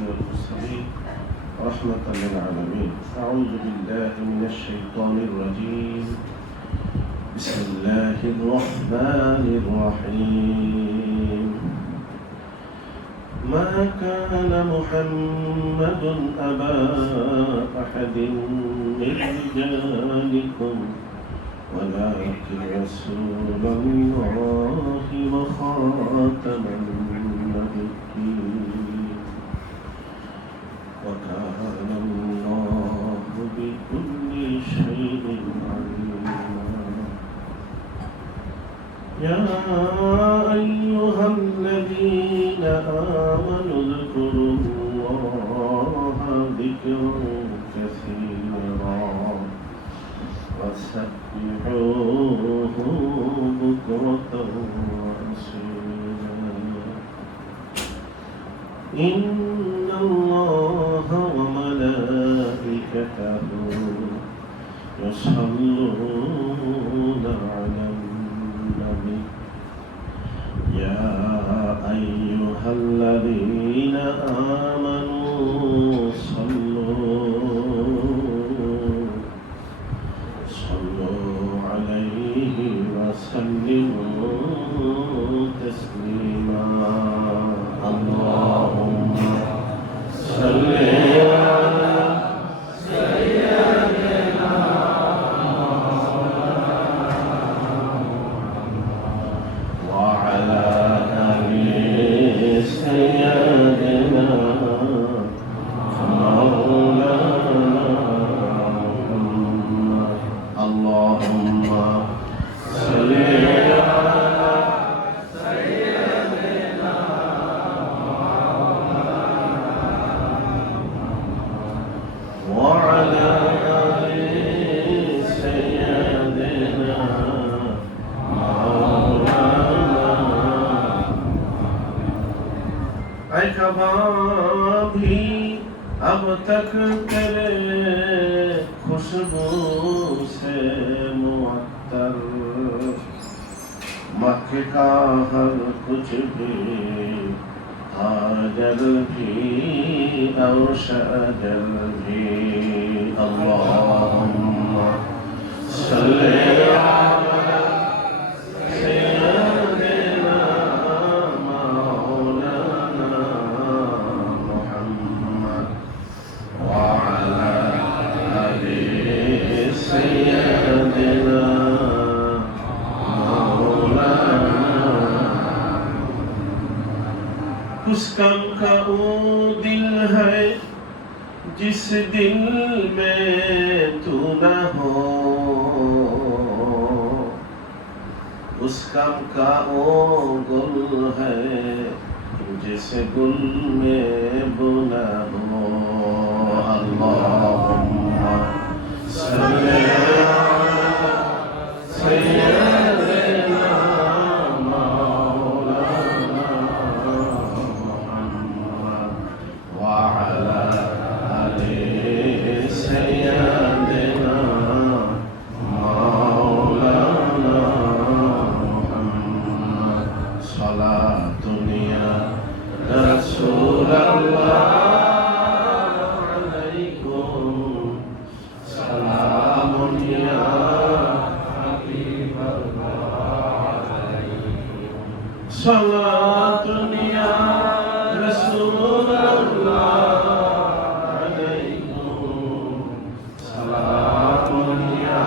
والمرسلين رحمة للعالمين. أعوذ بالله من الشيطان الرجيم. بسم الله الرحمن الرحيم. ما كان محمد أبا أحد من رجالكم ولكن رسول الله وخاتم النبيين وكان الله بكل شيء عليما. يا أيها الذين آمنوا اذكروا الله ذكرا كثيرا وسبحوه بكرة وأصيلا. إن الله وملائكته يصلون على النبي يا أيها الذين آمنوا صلوا عليه وسلموا تسليما. اللهم صل على سيدنا وعلى آل سيدنا مولانا محمد. اللهم صل على سيدنا وعلى آل سيدنا भी अब तक तेरे खुशबू से मुअत्तर मक्के का हर कुछ भी हाजर भी और शजर भी। अल्लाहुम्मा सल्ली अला उस कम का वो दिल है जिस दिल में तू न हो, उस कम का वो गुल है जिस गुल में वो न हो। अल्लाहुम्मा सल्ली अला सय्यिदना صلاة يا رسول الله عليكم صلاة يا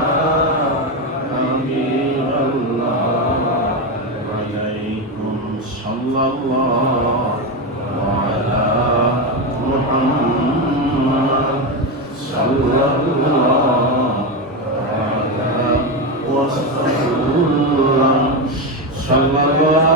حبيب الله عليكم صلى الله على محمد صلى الله على وسلم صلى الله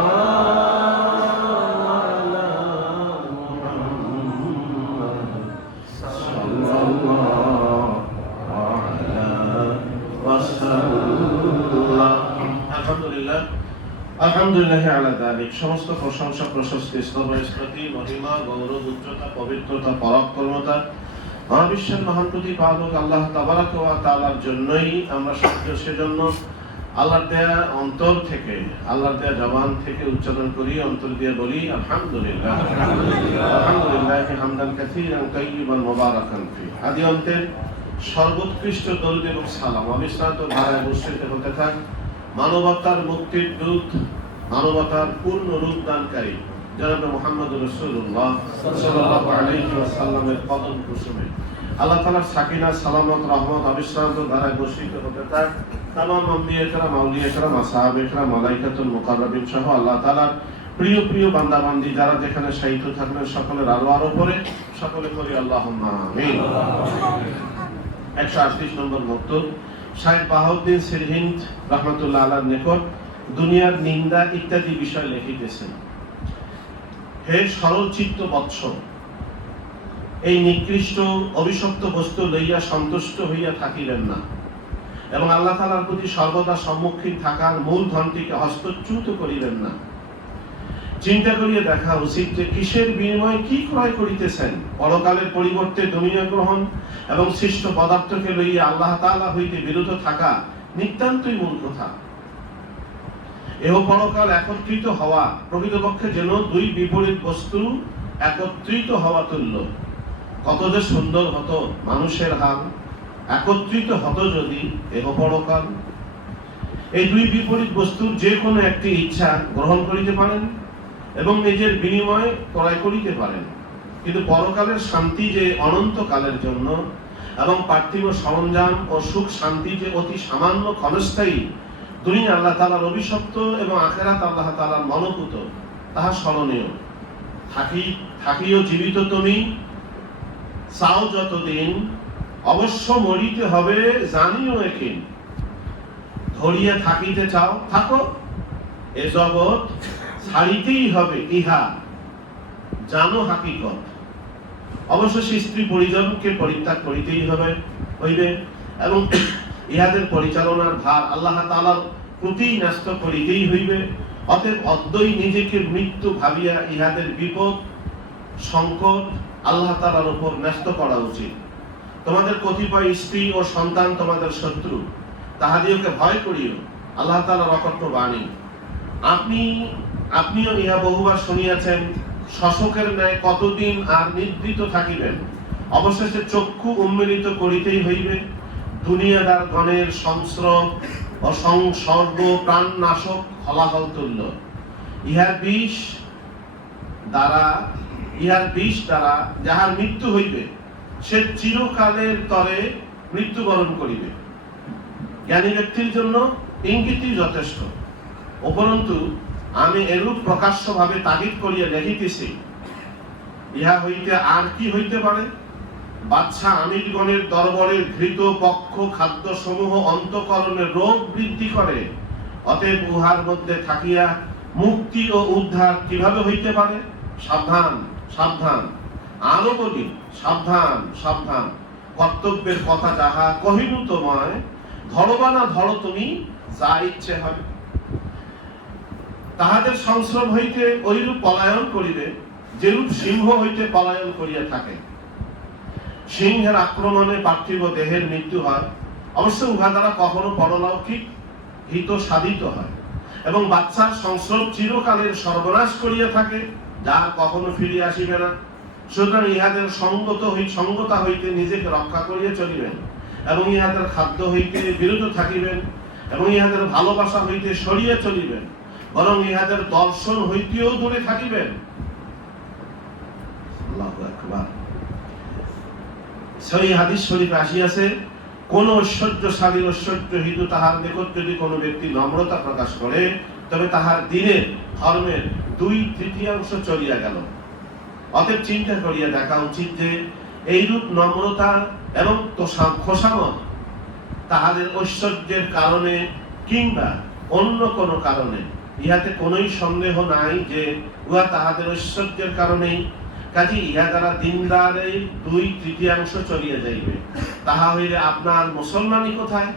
আলহামদুলিল্লাহ আলা যালিক। সমস্ত প্রশংসা প্রশস্তি স্তবস্তুতি মহিমা গৌরব উচ্চতা পবিত্রতা পরাক্রমতা মহাবিশ্বের মহান প্রতিপালক আল্লাহ তাবারাক ওয়া তাআলার জন্যই আমরা সত্য সেজন্য আল্লাহর দেয়া অন্তর থেকে আল্লাহর দেয়া জবান থেকে উচ্চারণ করি, অন্তর দিয়ে বলি আলহামদুলিল্লাহ। আলহামদুলিল্লাহ হামদান কাসীরান তাইয়িবান মুবারাকান ফীহি। আদি অন্তের সর্বোৎকৃষ্ট দরুদ এবং সালাম অবিশ্রান্ত ধারায় বর্ষিত হতে থাক মানবতার মুক্তির দূত, মানবতার পূর্ণ রূপদানকারী জনাব মুহাম্মদুর রাসূলুল্লাহ সাল্লাল্লাহু আলাইহি ওয়াসাল্লামের কদম কুসুমে আল্লাহ তাআলার সাকিনা সালামত রহমত অবিশ্রান্ত ধারায় বর্ষিত হতে থাক তামাম আম্বিয়া কেরাম, আউলিয়া কেরাম, আসহাবে কেরাম, মালায়েকাতুল মুকাররাবিন সহ আল্লাহ তাআলার প্রিয় প্রিয় বান্দাবান্দি যারা যেখানে শায়িত থাকবেন সকলের আরো পরে সকলে করি আল্লাহুম্মা আমিন। 138 নম্বর মক্তব শাহেদ বাহাউদ্দিন সিরহিন্দ রাহমাতুল্লাহ আলাইহির নিকট দুনিয়ার নিন্দা ইত্যাদি বিষয় লিখিতেছেন। হে সরল চিত্ত বৎস, এই নিকৃষ্ট অভিশপ্ত বস্তু লইয়া সন্তুষ্ট হইয়া থাকিবেন না এবং আল্লাহ তাআলার প্রতি সর্বদা সম্মুখীন থাকার মূল ধনটিকে হস্তচ্যুত করিবেন না। চিন্তা করিয়া দেখা উচিত যে কিসের বিনিময়ে কি ক্রয় করিতেছেন। পরকালের পরিবর্তে দুনিয়া গ্রহণ এবং সৃষ্ট পদার্থকে লইয়া আল্লাহ তাআলা হইতে বিরত থাকা নিতান্তই মূল কথা। এহ পরকাল একত্রিত হওয়া প্রকৃতপক্ষে যেন দুই বিপরীত বস্তু একত্রিত হওয়া তুল্য। কত যে সুন্দর হতো মানুষের হাল একত্রিত হতো যদি এহ পরকাল। এই দুই বিপরীত বস্তুর যে কোনো একটি ইচ্ছা গ্রহণ করিতে পারেন এবং নিজের বিনিময়ে ক্রয় করিতে পারেন, কিন্তু পরকালের শান্তি যে অনন্তকালের জন্য এবং পার্থিব সরঞ্জাম ও সুখ শান্তি যে অতি সামান্য ক্ষণস্থায়ী, দুনিয়া আল্লাহ তাআলার অভিশপ্ত এবং আখিরাত আল্লাহ তাআলার মনোভূত, তাহা স্মরণীয়। থাকিও জীবিত তুমি চাও যতদিন, অবশ্য মরিতে হবে জানিও একিন। ধরিয়া থাকিতে চাও থাকো, এ জগৎ ছাড়িতেই হবে ইহা জানো হাকিকত। অবশ্যই স্ত্রী পরিজনকে পরিত্যাগ করিতেই হইবে এবং ইহাদের পরিচালনার ভার আল্লাহ তাআলার প্রতি ন্যস্ত করিতেই হইবে। অতএব অদ্যই নিজেকে মৃত্যু ভাবিয়া ইহাদের বিপদ সংকট আল্লাহ তাআলার উপর ন্যস্ত করা উচিত। তোমাদের কতিপয় স্ত্রী ও সন্তান তোমাদের শত্রু, তাহাদিওকে ভয় করিও, আল্লাহ তাআলার অকট্য বাণী। আপনিও ইহা বহুবার শুনিয়াছেন, শশকের ন্যায় কতদিন আর নিদ্রিত থাকিবেন। অবশেষে চক্ষু উন্মিলিত করিতেই হইবে। দুনিয়াদার গণের সংস্রব ও সংসর্গ প্রাণনাশক হলাহল তুল্য। ইহার বিষ দ্বারা যাহার মৃত্যু হইবে সে চিরকালের তরে মৃত্যুবরণ করিবে। জ্ঞানী ব্যক্তির জন্য ইঙ্গিতই যথেষ্ট। উপরন্তু আমি এরূপ প্রকাশ্যভাবে তাগিদ করিয়া লিখিতেছি, ইহা হইতে আর কি হইতে পারে? বাদশা আমিরগণের দরবারের ঘৃত পক্ষ খাদ্য সমূহ অন্তঃকরণের রোগ বৃদ্ধি করে। অতএব উহার মধ্যে থাকিয়া মুক্তি ও উদ্ধার কিভাবে হইতে পারে? সাবধান সাবধান, আরো বলি সাবধান সাবধান। কর্তব্যের কথা যাহা কহিনু তোমায়, ধরবা না ধরো তুমি যা ইচ্ছে হবে। তাহাদের সংস্রব হইতে ঐরূপ পলায়ন করিবে যেরূপ সিংহ হইতে পলায়ন করিয়া থাকে। সিংহের আক্রমণে পার্থিব দেহের মৃত্যু হয়, অবশ্য উহা দ্বারা কখনো পরলৌকিক হিত সাধিত হয়, এবং বাচ্চার সংস্রব চিরকালের সর্বনাশ করিয়া থাকে, যা কখনো ফিরিয়া আসিবে না। সুতরাং ইহাদের সঙ্গতা হইতে নিজেকে রক্ষা করিয়া চলিবেন এবং ইহাদের খাদ্য হইতে বিরত থাকিবেন এবং ইহাদের ভালোবাসা হইতে সরিয়া চলিবেন, বরং ইহাদের দর্শন হইতেও দূরে থাকিবেন। আল্লাহু আকবার। সহিহ হাদিস শরীফে আসিয়াছে, কোন ঐশ্বর্যশালীর ঐশ্বর্য হেতু তাহার নিকট যদি কোনো ব্যক্তি নম্রতা প্রকাশ করে, তবে তাহার দিনের ধর্মের 2/3 চলিয়া গেল। অতএব চিন্তা করিয়া দেখা উচিত যে এইরূপ নম্রতা এবং খোসামত তাহাদের ঐশ্বর্যের কারণে কিংবা অন্য কোনো কারণে, ইহাতে কোনোই সন্দেহ নাই যে উহা তাহাদের ঐশ্বর্যের কারণেই। কাজে ইহা দ্বারা দিনদারের 2/3 চলিয়া যাইবে। তাহা হইলে আপনার মুসলমানই কোথায়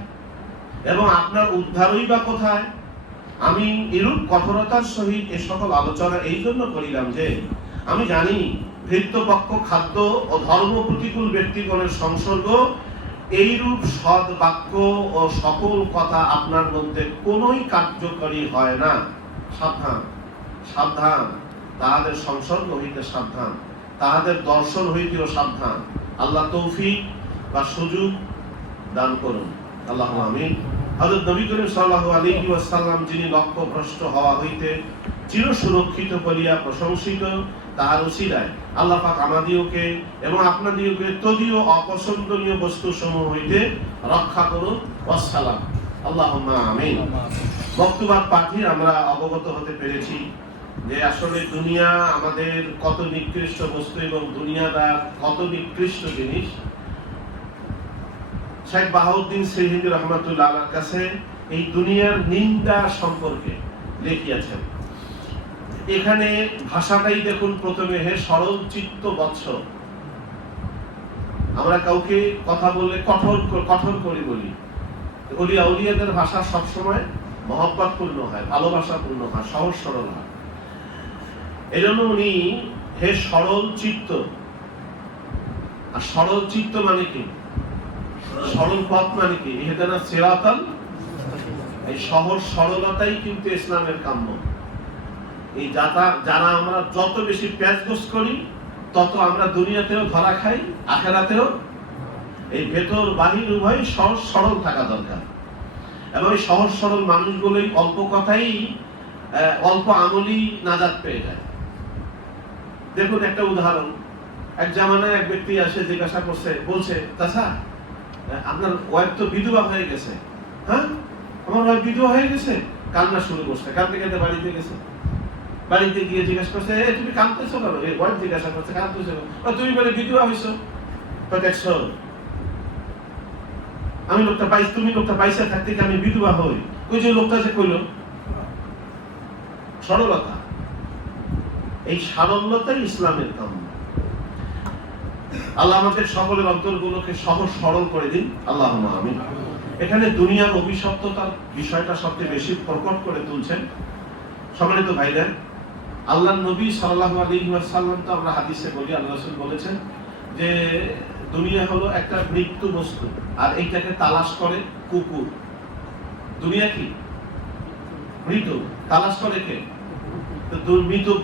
এবং আপনার উদ্ধারই বা কোথায়? আমি এরূপ কঠোরতার সহিত এ সকল আলোচনা এই জন্য করিলাম যে আমি জানি ভৃত্যপক্ষ খাদ্য ও ধর্ম প্রতিকূল ব্যক্তিগণের সংসর্গ এইরূপ সৎ বাক্য ও সকল কথা আপনার মধ্যে কোনোই কার্যকরী হয় না। সাবধান সাবধান, তাহাদের সংসর্গ হইতে সাবধান। তাহাদের দর্শন হইতেও সাবধান। আল্লাহ তৌফিক বা সুযোগ দান করুন, আল্লাহুম্মা আমিন। হযরত নবী করিম সাল্লাল্লাহু আলাইহি ওয়াসাল্লাম যিনি লক্ষ্যভ্রষ্ট হওয়া হইতে চির সুরক্ষিত করিয়া প্রশংসিত, তাহার উসিলায় আল্লাহ পাক আমাদিওকে এবং আপনাদিওকে তদীয় অপছন্দনীয় বস্তুসমূহ হইতে রক্ষা করুন। ওয়াসসালাম, আল্লাহুম্মা আমিন। বক্তব্য পাঠে আমরা অবগত হতে পেরেছি যে আসলে দুনিয়া আমাদের কত নিকৃষ্ট বস্তু এবং দুনিয়াদার কত নিকৃষ্ট জিনিস। শেখ বাহাউদ্দিন সিরহিন্দি রহমাতুল্লাহ আলাইহির কাছে এই দুনিয়ার নিন্দা সম্পর্কে লিখিয়াছেন। এখানে ভাষাটাই দেখুন প্রথমে, হে সরল চিত্ত বৎস। আমরা কাউকে কথা বললে কঠোর করে বলি। ওলিয়া আউলিয়াদের ভাষা সবসময় মহব্বতপূর্ণ হয়, ভালোবাসাপূর্ণ হয়, সহজ সরল হয়। এই জন্য উনি হে সরল চিত্ত। আর সরল চিত্ত মানে কি? সরল পথ মানে কি? ইহদিনা সিরাতাল, এই সহজ সরলতাই কিন্তু ইসলামের কাম্য। এই যারা আমরা যত বেশি প্যাচগোছ করি তত আমরা দুনিয়াতেও ধরা খাই, আখেরাতেও। এই ভেতর বাহির উভয় সহজ সরল থাকা দরকার। এবং এই সহজ সরল মানুষগুলোই অল্প কথাই অল্প আমলি নাজাত পেয়ে যায়। দেখুন একটা উদাহরণ। এক জামানায় এক ব্যক্তি আসে, জিজ্ঞাসা করছে, বলছে, চাচা আপনার ওয়াইফ তো বিধবা হয়ে গেছে। হ্যাঁ, আমার ওয়াইফ বিধবা হয়ে গেছে। কান্না শুরু করছে, কাঁদতে কাঁদতে বাড়িতে গেছে। বাড়িতে গিয়ে জিজ্ঞাসা করছে, তুমি কাঁদতেছো কেন? এই ওয়াইফ জিজ্ঞাসা করছে, কাঁদতেছো কেন? তুমি বলে বিধবা হইছো। তো দেখছো তুমি লোকটা পয়সা থাকতে কি আমি বিধবা হই? ওই যে লোকটা যে কইল সরলতা, এই সারল্যতাই ইসলামের কাম্য। আল্লাহ আমাদের সকলের অন্তরগুলোকে সহজ সরল করে দিন, আল্লাহুম্মা আমিন। এখানে দুনিয়ার অভিশপ্ততার বিষয়টা সবচেয়ে বেশি প্রকট করে তুলছেন। সম্মানিত ভাইরা, আল্লাহর নবী সাল্লাল্লাহু আলাইহি ওয়াসাল্লাম, তো আমরা হাদিসে বলি, আল্লাহ রাসূল বলেছেন যে দুনিয়া হলো একটা মৃত্যু বস্তু, আর এইটাকে তালাশ করে কুকুর। দুনিয়া কি? মৃত। তালাশ করে কে? তো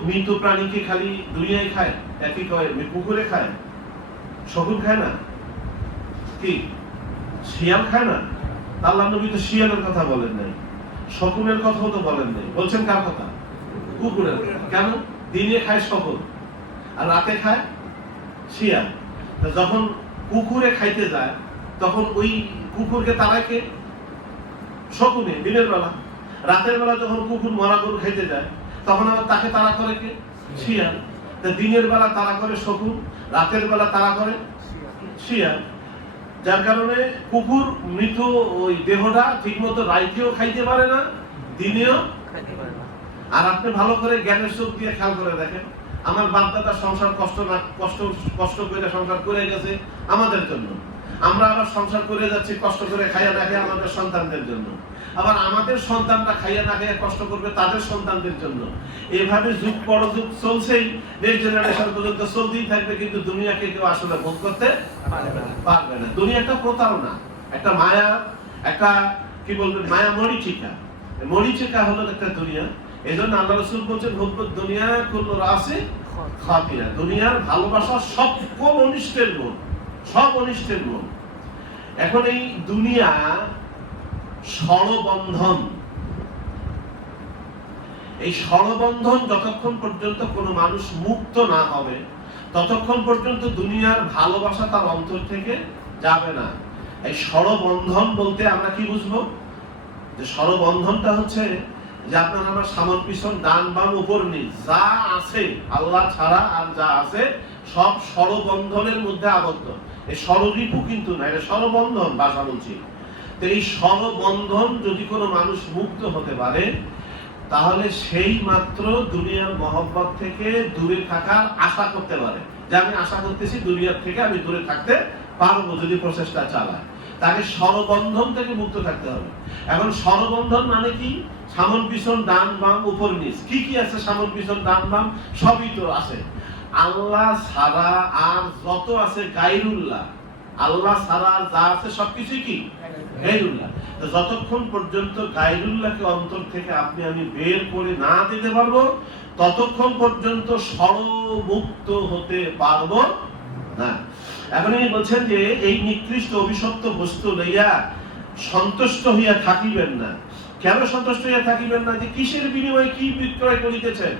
মৃত প্রাণীকে খালি দুনিয়ায় খায়? একই কয় কুকুরে খায়? শকুন খায় না? কি শিয়াল খায় না? আল্লাহ নবী তো শিয়ালের কথা বলেন নাই, শকুনের কথাও তো বলেন নাই। বলছেন কার কথা? কুকুরের। কেন? দিনে খায় শকুন আর রাতে খায় শিয়াল। যখন কুকুরে খাইতে যায় তখন ওই কুকুরকে তাড়ায় কে? শকুনে দিনের বেলা। রাতের বেলা যখন কুকুর মরা গরু খাইতে যায় তখন আবার তাকে তাড়া করে কে? শিয়াল। দিনের বেলা তাড়া করে শকুন, রাতের বেলা তাড়া করে শিয়াল। যার কারণে কুকুর মৃত ওই দেহটা ঠিক মতো রাইতেও খাইতে পারে না, দিনেও খাইতে পারে না। আর আপনি ভালো করে জ্ঞানের চোখ দিয়ে খেয়াল করে দেখেন, আমার বাপ দাদা সংসার কষ্ট করে সংসার করে গেছে আমাদের জন্য। আমরা আবার সংসার করে যাচ্ছি কষ্ট করে খাইয়া না খেয়ে আমাদের সন্তানদের জন্য। আবার আমাদের সন্তানরা খাইয়া না খেয়ে কষ্ট করবে তাদের সন্তানদের জন্য। এইভাবে যুগ পর যুগ চলছেই, নেক্সট জেনারেশন পর্যন্ত চলতেই থাকবে। কিন্তু দুনিয়াকে কেউ আসলে ভোগ করতে পারবে না। দুনিয়া একটা প্রতারণা, একটা মায়া, একটা কি বলবেন মায়া মরিচিকা। মরিচিকা হলো একটা দুনিয়া। এই জন্য আল্লাহ রাসূল বলছেন, হুব্বুদ দুনিয়া কুল্লু রাসি খাতিয়া। দুনিয়ার ভালোবাসা সকল অনিষ্টের মূল, সব অনিষ্টের মূল। এখন এই দুনিয়া ষড়বন্ধন, এই ষড়বন্ধন যতক্ষণ পর্যন্ত কোনো মানুষ মুক্ত না হবে ততক্ষণ পর্যন্ত দুনিয়ার ভালোবাসা তার অন্তর থেকে যাবে না। এই ষড়বন্ধন বলতে আমরা কি বুঝবো? যে ষড়বন্ধনটা হচ্ছে যে আপনার আমার সামন পিছন ডান বাম উপর নিচ যা আছে আল্লাহ ছাড়া আর যা আছে সব ষড়বন্ধনের মধ্যে আবদ্ধ। এই ষড়রিপু কিন্তু না, এটা ষড়বন্ধন ভাষা বলছি। তো এই ষড়বন্ধন যদি কোনো মানুষ মুক্ত হতে পারে তাহলে সেই মাত্র দুনিয়ার মহব্বত থেকে দূরে থাকার আশা করতে পারে। যে আমি আশা করতেছি দুনিয়ার থেকে আমি দূরে থাকতে পারবো যদি প্রচেষ্টা চালায়। তাকে ষড়বন্ধন থেকে মুক্ত থাকতে হবে। এখন ষড়বন্ধন মানে কি? সামন পিছন ডান বাম উপর নিচ। কি কি আছে সামন পিছন ডান বাম? সবই তো আছে। আল্লাহ ছাড়া আর যত আছে গায়রুল্লাহ, আল্লাহ ছাড়া আর যা আছে সবকিছুই কি? গায়রুল্লাহ। তো যতক্ষণ পর্যন্ত গায়রুল্লাহকে অন্তর থেকে আপনি আমি বের করে না দিতে পারবো ততক্ষণ পর্যন্ত সর্বমুক্ত হতে পারবো না। এখন তিনি বলছেন যে এই নিকৃষ্ট অভিশপ্ত বস্তু লইয়া সন্তুষ্ট হইয়া থাকিবেন না। কেন সন্তুষ্ট হইয়া থাকিবেন না? যে কিসের বিনিময়ে কি বিক্রয় করিতেছেন?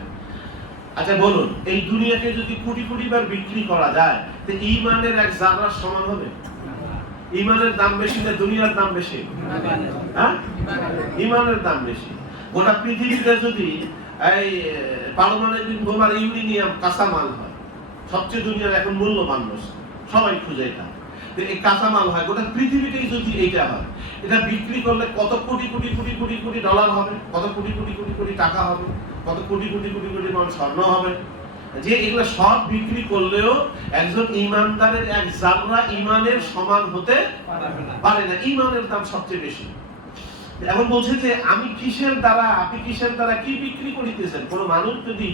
আচ্ছা বলুন, এই দুনিয়াকে যদি কোটি কোটি বার বিক্রি করা যায়, তো ঈমানের এক জাররার সমান হবে? ঈমানের দাম বেশি না দুনিয়ার দাম বেশি? হ্যাঁ, ঈমানের দাম বেশি। গোটা পৃথিবীতে যদি এই পারমাণবিক বোমার ইউরেনিয়াম কাঁচামাল হয়, সবচেয়ে দুনিয়ার এখন মূল্যবান বস্তু, সবাই খুঁজে এটা, এই কাঁচামাল হয়, গোটা পৃথিবীতেই যদি এইটা হয়, এটা বিক্রি করলে কত কোটি কোটি কোটি কোটি কোটি ডলার হবে, কত কোটি কোটি কোটি কোটি টাকা হবে, কত কোটি কোটি কোটি কোটি মান স্বর্ণ হবে। যে এগুলো সব বিক্রি করলেও একজন ঈমানদারের এক জাররা ঈমানের সমান হতে পারে না। ঈমানের দাম সবচেয়ে বেশি। এখন বলছে যে আমি কিসের দ্বারা, আপনি কিসের দ্বারা কি বিক্রি করিতেছেন? কোন মানুষ যদি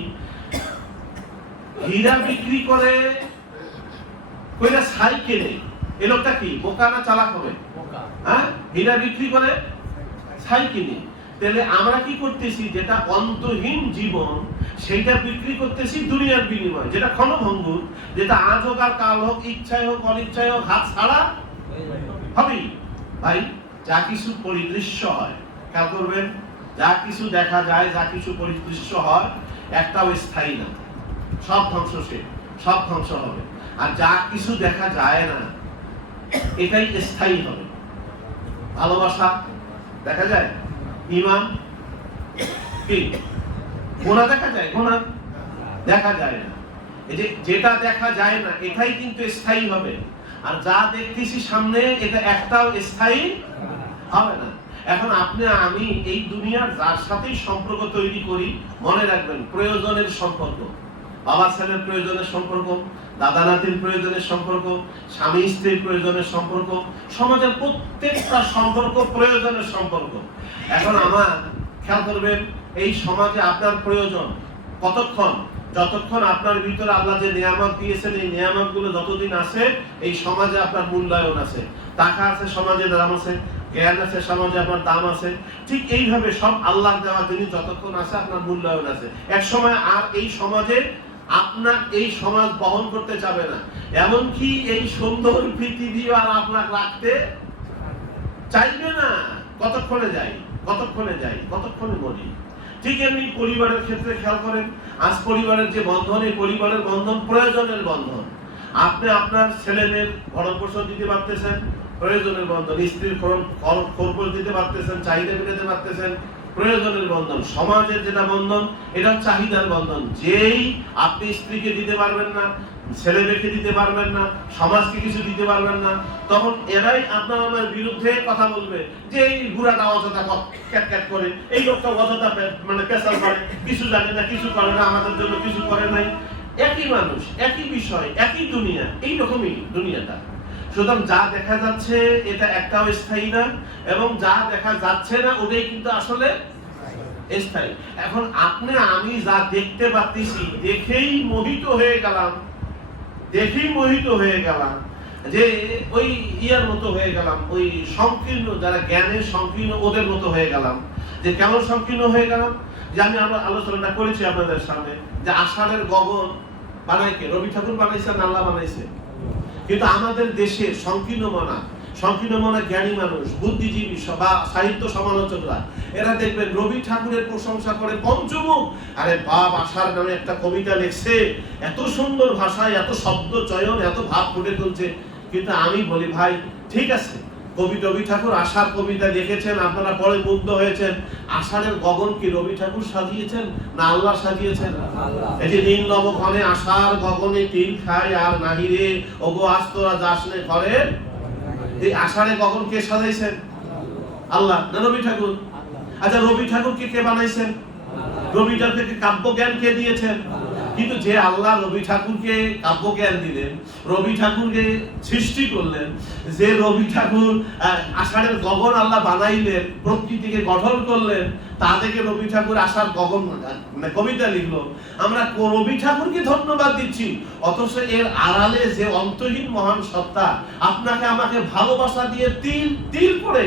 হীরা বিক্রি করে কইরা ছাই কেনে, এই লোকটা কি বোকা না চালাক হবে? হ্যাঁ, হীরা বিক্রি করে ছাই কিনে। তাহলে আমরা কি করতেছি? যেটা অন্তহীন জীবন সেটা বিক্রি করতেছি দুনিয়ার বিনিময়ে, যেটা ক্ষণভঙ্গুর, যেটা আজ হোক আর কাল হোক, ইচ্ছায় হোক অনিচ্ছায় হোক হাত ছাড়া হবেই। ভাই, যা কিছু পরিদৃশ্য হয়, খেয়াল করবেন, যা কিছু দেখা যায়, যা কিছু পরিদৃশ্য হয়, একটাও স্থায়ী না, সব ধ্বংসশীল, সব ধ্বংস হবে। আর যা কিছু দেখা যায় না, এটাই স্থায়ী হবে। ভালোবাসা দেখা যায়, ঈমান কি গোনা দেখা যায়? গোনা দেখা যায় না। এই যে যেটা দেখা যায় না এটাই কিন্তু স্থায়ী হবে, আর যা দেখতেছি সামনে এটা একটাও স্থায়ী হবে না। এখন আপনি আমি এই দুনিয়ার যার সাথেই সম্পর্ক তৈরি করি, মনে রাখবেন প্রয়োজনের সম্পর্ক, বাবা ছেলের প্রয়োজনের সম্পর্ক, দাদা নাতির প্রয়োজনের সম্পর্ক, স্বামী স্ত্রীর প্রয়োজনের সম্পর্ক, সমাজের প্রত্যেকটা সম্পর্ক প্রয়োজনের সম্পর্ক। এখন আমার খেয়াল করবেন, এই সমাজে আপনার প্রয়োজন কতক্ষণ? যতক্ষণ আপনার ভিতরে আল্লাহ যে নিয়ামত দিয়েছেন, এই নিয়ামত গুলো যতদিন আছে, এই সমাজে আপনার মূল্যায়ন আছে। টাকা আছে, সমাজে দাম আছে। জ্ঞান আছে, সমাজে আপনার দাম আছে। ঠিক এইভাবে সব আল্লাহ দেওয়া জিনিস যতক্ষণ আছে, আপনার মূল্যায়ন আছে। এক সময় আর এই সমাজে আপনার এই সমাজ বহন করতে চাবে না, এমনকি এই সুন্দর পৃথিবী আর আপনার রাখতে চাইবে না। কতক্ষণে যাই, কতক্ষণে যাই, কতক্ষণে মরি। ঠিক এমনি পরিবারের ক্ষেত্রে খেয়াল করেন, আজ পরিবারের যে বন্ধন, এই পরিবারের বন্ধন প্রয়োজনের বন্ধন। আপনি আপনার ছেলেমেয়ের ভরণ পোষণ দিতে পারতেছেন, প্রয়োজনের বন্ধন। স্ত্রীর খরচ দিতে পারতেছেন, চাহিদা মেটাতে পারতেছেন, প্রয়োজনের বন্ধন। সমাজের যেটা বন্ধন, এটা চাহিদার বন্ধন। যেই আপনি স্ত্রীকে দিতে পারবেন না, ছেলে মেয়েকে দিতে পারবেন না, সমাজকে কিছু দিতে পারবেন না, তখন এরাই আপনার আমার বিরুদ্ধে কথা বলবে যে এই বুড়াটা অযথা ক্যাট ক্যাট করে, এই লোকটা অযথা মানে পেশাল করে, কিছু জানে না, কিছু করে না, আমাদের জন্য কিছু করে নাই। একই মানুষ, একই বিষয়, একই দুনিয়া, এইরকমই দুনিয়াটা। সুতরাং যা দেখা যাচ্ছে এটা একটাও স্থায়ী না, এবং যা দেখা যাচ্ছে না ওটাই কিন্তু আসলে স্থায়ী। এখন আপনি আমি যা দেখতে পাচ্ছি, দেখেই মোহিত হয়ে গেলাম, দেখেই মোহিত হয়ে গেলাম, যে ওই ইয়ার মতো হয়ে গেলাম, ওই সংকীর্ণ যারা জ্ঞানের সংকীর্ণ ওদের মতো হয়ে গেলাম। যে কেমন সংকীর্ণ হয়ে গেলাম? যে আমি আমরা আলোচনাটা করেছি আপনাদের সামনে, যে আষাঢ়ের গগন বানায় কে? রবি ঠাকুর বানাইছে না আল্লাহ বানাইছে? কিন্তু আমাদের দেশে সংকীর্ণ মনা জ্ঞানী মানুষ, বুদ্ধিজীবী বা সাহিত্য সমালোচকরা, এরা দেখবেন রবি ঠাকুরের প্রশংসা করে পঞ্চমুখ। আরে বাপ, আষাঢ় নামে একটা কবিতা লিখছে, এত সুন্দর ভাষায়, এত শব্দ চয়ন, এত ভাব ফুটে তুলছে। কিন্তু আমি বলি ভাই, ঠিক আছে, রবি ঠাকুর আষাঢ় কবিতা লিখেছেন, আপনারা পরে মুগ্ধ হয়েছেন। আষাঢ়ের গগন কি রবি ঠাকুর সাজিয়েছেন না আল্লাহ সাজিয়েছেন? এই যে নীল নবক্ষণে আষাঢ় গগনে তিল খায় আর নাহিরে, ওগো আস্তরা যাসনে ঘরে, এই আষাঢ়ে গগন কে সাজাইছেন? আল্লাহ না রবি ঠাকুর? আচ্ছা, রবি ঠাকুরকে কে বানাইছেন? রবি ঠাকুরকে কাব্য জ্ঞান কে দিয়েছেন? কিন্তু যে আল্লাহ রবি ঠাকুরকে কাব্য জ্ঞান দিলেন, রবি ঠাকুরকে সৃষ্টি করলেন, যে রবি ঠাকুর আষাঢ়ের গগন আল্লাহ বানাইলেন, প্রকৃতিকে গঠন করলেন, তাদেরকে রবি ঠাকুর আষাঢ় গগন মানে কবিতা লিখলো। আমরা রবি ঠাকুরকে ধন্যবাদ দিচ্ছি, অথচ এর আড়ালে যে অন্তহীন মহান সত্তা আপনাকে আমাকে ভালোবাসা দিয়ে তিল তিল করে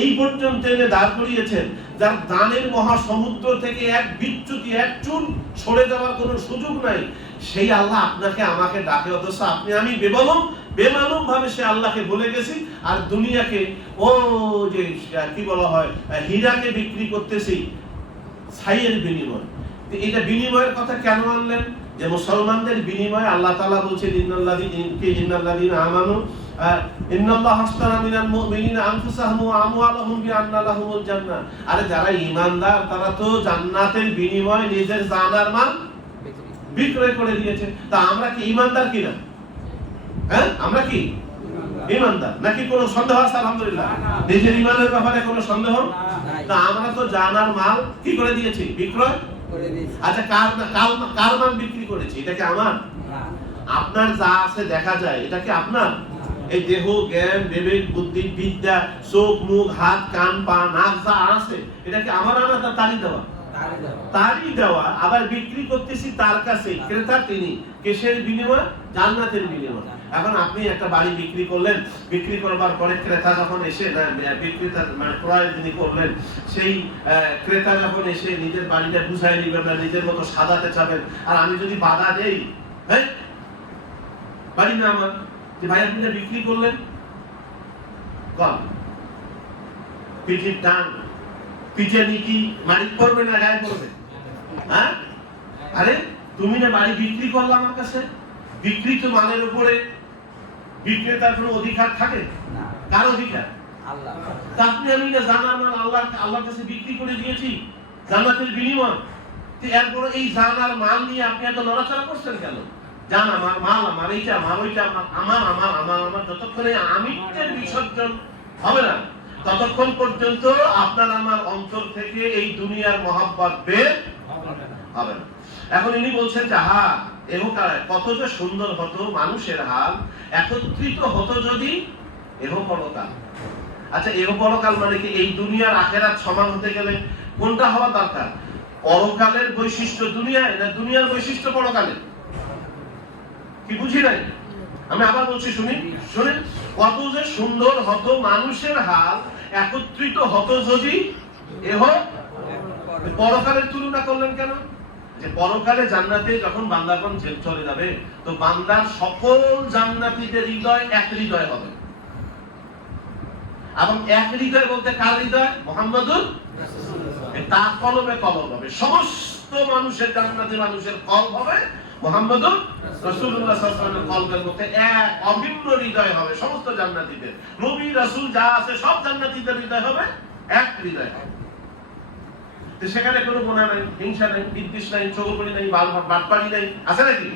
এই পর্যন্ত এনে দাঁড় করিয়েছেন, যার দানের মহাসমুদ্র থেকে এক বিচ্যুতি, এক চুল সরে যাওয়ার কোনো সুযোগ নাই, সেই আল্লাহ আপনাকে আমাকে ডাকে, অথচ আপনি আমি বেমালুম ভাবে সে আল্লাহকে ভুলে গেছি, আর দুনিয়াকে ও যে কি বলা হয় হীরাকে বিক্রি করতেছি ছাইয়ের বিনিময়। এটা বিনিময়ের কথা কেন আনলেন? যে মুসলমানদের বিনিময়ে আল্লাহ তাআলা বলছেন ইন্নাল্লাযীনা আমানু ইন্নাল্লাহা আশতারা মিনাল মুমিনিনা আনফুসাহুম ওয়া আমওয়ালাহুম বিআন্না লাহুমুল জান্নাহ। আরে যারা ঈমানদার তারা তো জান্নাতের বিনিময়ে নিজের জান আর মাল বিক্রয় করে দিয়েছে। তা আমরা কি ঈমানদার কিনা? হ্যাঁ, আমরা কি ঈমানদার নাকি কোনো সন্দেহ আছে? আলহামদুলিল্লাহ, নিজের ঈমানের ব্যাপারে কোনো সন্দেহ নাই। তা আমরা তো জান আর মাল কি করে দিয়েছি? বিক্রয় করে দিয়েছি। আচ্ছা, কার মাল বিক্রি করেছি? এটা কি আমার? আপনার যা আছে দেখা যায়, এটা কি আপনার? এই দেহ, জ্ঞান, বিবেক, বুদ্ধি, বিদ্যা, চোখ, মুখ, হাত, কান, পা, নাক যা আছে, এটা কি আমার না তারই দেওয়া? তারই দেওয়া। আবার বিক্রি করতেছি তার কাছে, ক্রেতা তিনি। কিসের বিনিময়? জান্নাতের বিনিময়। এখন আপনি একটা বাড়ি বিক্রি করলেন, বিক্রি করবার পরে ক্রেতা যখন এসে বিক্রেতা মানে ক্রয় যিনি করলেন, সেই ক্রেতা যখন এসে নিজের বাড়িটা বুঝাই নিবেন না, নিজের মতো সাজাতে চাবেন, আর আমি যদি বাধা দেই, হ্যাঁ বাড়ি না আমার, যে ভাই আপনি বিক্রি করলেন, কম পিঠির টান, পিঠে নিকি মালিক পড়বে না গায়ে পড়বে? হ্যাঁ, আরে তুমি না বাড়ি বিক্রি করলে আমার কাছে, বিক্রিত মালের উপরে বিক্রেতার কোনো অধিকার থাকে না। কার অধিকার? আল্লাহ। তা আপনি আমি না জানার মাল আল্লাহর কাছে বিক্রি করে দিয়েছি জান্নাতের বিনিময়। তো এরপর এই জানার মাল নিয়ে আপনি এত নড়াচড়া করছেন কেন? জান আমার, মাল আমার, এইটা আমার, ওইটা আমার, যতক্ষণে আমিত্বের বিসর্জন হবে না ততক্ষণ পর্যন্ত আপনার আমার অন্তর থেকে এই দুনিয়ার মহব্বত বের হবে না। এখন ইনি বলছেন যে এহকাল কত যে সুন্দর হতো মানুষের হাল, একত্রিত হতো যদি এহ পরকাল। আচ্ছা, এহ পরকাল মানে কি? এই দুনিয়ার আখেরাত সমান হতে গেলে কোনটা হওয়া দরকার? পরকালের বৈশিষ্ট্য দুনিয়ায় না দুনিয়ার বৈশিষ্ট্য পরকালে? কি বুঝি নাই? আমি আবার বলছি, শুনেন কত যে সুন্দর হতো মানুষের হাল, একত্রিত হতো যদি এহ। পরকালের তুলনা করলেন কেন? যে পরকালে জান্নাতে যখন বান্দাগণ চলে যাবে, তো বান্দার সকল জান্নাতীদের হৃদয় এক হৃদয় হবে। এবং এক হৃদয় বলতে কার হৃদয়? মুহাম্মাদুর রাসূলুল্লাহ। তার কলবে কলব হবে, সমস্ত মানুষের জান্নাতি মানুষের কলব হবে মুহাম্মাদুর রাসূলুল্লাহ সাল্লাল্লাহু আলাইহি ওয়াসাল্লামের কলবের মধ্যে এক অভিন্ন হৃদয় হবে সমস্ত জান্নাতীদের। নবী রাসূল যা আছে সব জান্নাতীদের হৃদয় হবে এক হৃদয়। তো সেখানে কোনো গুনাহ নাই, হিংসা নাই, বিদ্বেষ নাই, চগলখড়ি নাই, বাটপাড়ি নাই, আছে নাকি?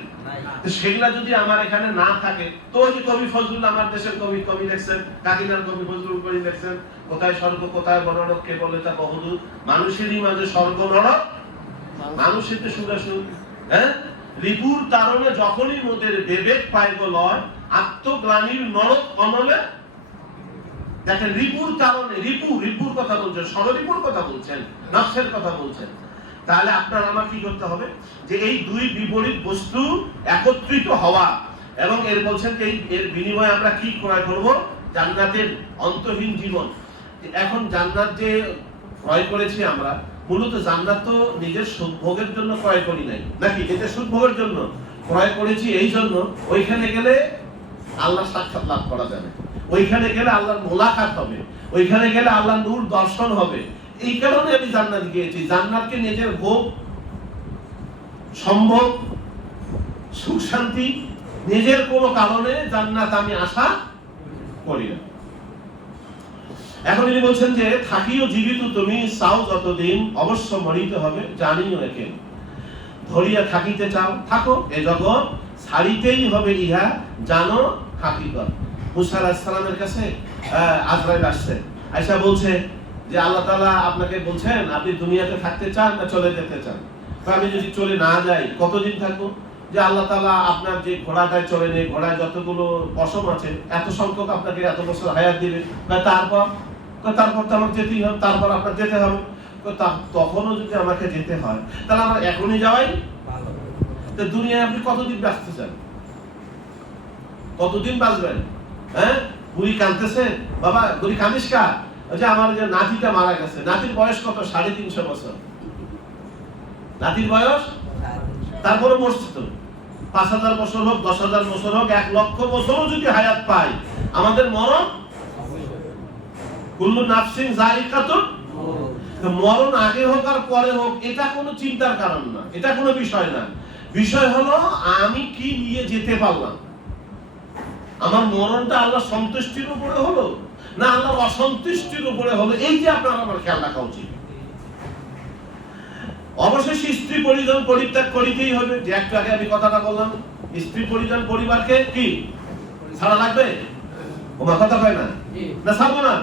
তো সেগুলা যদি আমার এখানে না থাকে, তো ওই কবি ফজলুল, আমার দেশের কবি লেখছেন, কাদিনার কবি ফজলুল কবি লেখছেন, কোথায় স্বর্গ কোথায় নরক কে বলে তা বহুদূর, মানুষেরই মাঝে স্বর্গ নরক, মানুষের তো সুরাসুর। হ্যাঁ, রিপুর তারণে যখনই মোদের বিবেক পাইব লয়, আত্মগ্লানির নরক অনলে। দেখেন, রিপুর কারণে, রিপুর কথা বলছেন, ষড়রিপুর কথা বলছেন, নফসের কথা বলছেন। তাহলে আপনার আমার কি করতে হবে? যে এই দুই বিপরীত বস্তু একত্রিত হওয়া, এবং এর বলছেন যে এর বিনিময়ে আমরা কি ক্রয় করব? জান্নাতের অন্তহীন জীবন। এখন জান্নাত যে ক্রয় করেছি আমরা, মূলত জান্নাত তো নিজের সুখভোগের জন্য ক্রয় করি নাই, নাকি? এটা সুখভোগের জন্য ক্রয় করেছি, এই জন্য ওইখানে গেলে আল্লাহ সাক্ষাৎ লাভ করা যাবে, ওইখানে গেলে আল্লাহর মোলাকাত হবে, ওইখানে গেলে আল্লাহর নূর দর্শন হবে। এই কারণে আমি জান্নাত গিয়েছি। জান্নাতকে নিজের ভোগ, সম্ভোগ, সুখ শান্তি, নিজের কোনো কারণে জান্নাত আমি আশা করি না। এখন তিনি বলছেন যে থাকিও জীবিত তুমি চাও যতদিন, অবশ্য মরিতে হবে জানিও একে। ধরিয়া থাকিতে চাও থাকো, এ জগৎ ছাড়িতেই হবে ইহা জানো হাকিকত। মুসা আলাইহিস সালামের কাছে আজরাইল আসছে, আয়েশা বলছে যে আল্লাহ তাআলা আপনাকে বলছেন আপনি দুনিয়াতে থাকতে চান না চলে যেতে চান? তো আমি যদি চলে না যাই কতদিন থাকবো? যে আল্লাহ তাআলা আপনার যে ঘোড়াটায় চলে নেই, ঘোড়ায় যতগুলো পশম আছে এত সংখ্যক আপনাকে এত বছর হায়াত দিবে, তারপর তো আমাকে যেতেই হবে, তারপর আপনার যেতে হবে। তখনও যদি আমাকে যেতে হয় তাহলে আমার এখনই যাওয়াই ভালো। তো দুনিয়ায় আপনি কতদিন বাঁচতে চান? কতদিন বাঁচবেন? হ্যাঁ, বুড়ি কাঁদতেছে, বাবা বুড়ি কাঁদিস কা? ওই যে আমার যে নাতিটা মারা গেছে, নাতির বয়স কত? 350 বছর নাতির বয়স, তারপরে মরছে তো। 5000 বছর হোক, 10,000 বছর হোক, 1 লক্ষ বছরও যদি হায়াত পাই, আমাদের মরণ কুল্লু নাফসিন যায়িকাতুল মউত। মরণ আগে হোক আর পরে হোক, এটা কোনো চিন্তার কারণ না, এটা কোনো বিষয় না। বিষয় হলো আমি কি নিয়ে যেতে পারলাম। আমার মরণটা আল্লাহ সন্তুষ্টির উপরে হলো না আল্লাহর অসন্তুষ্টির উপরে হলো, এই যে আপনার আমার খেয়াল রাখা উচিত। অবশেষে স্ত্রী পরিজন পরিত্যাগ করিতেই হবে, যে একটু আগে আমি কথাটা বললাম, স্ত্রী পরিজন পরিবারকে কি ছাড়া লাগবে? ওমা কথা কয় না, না ছাড়বো না।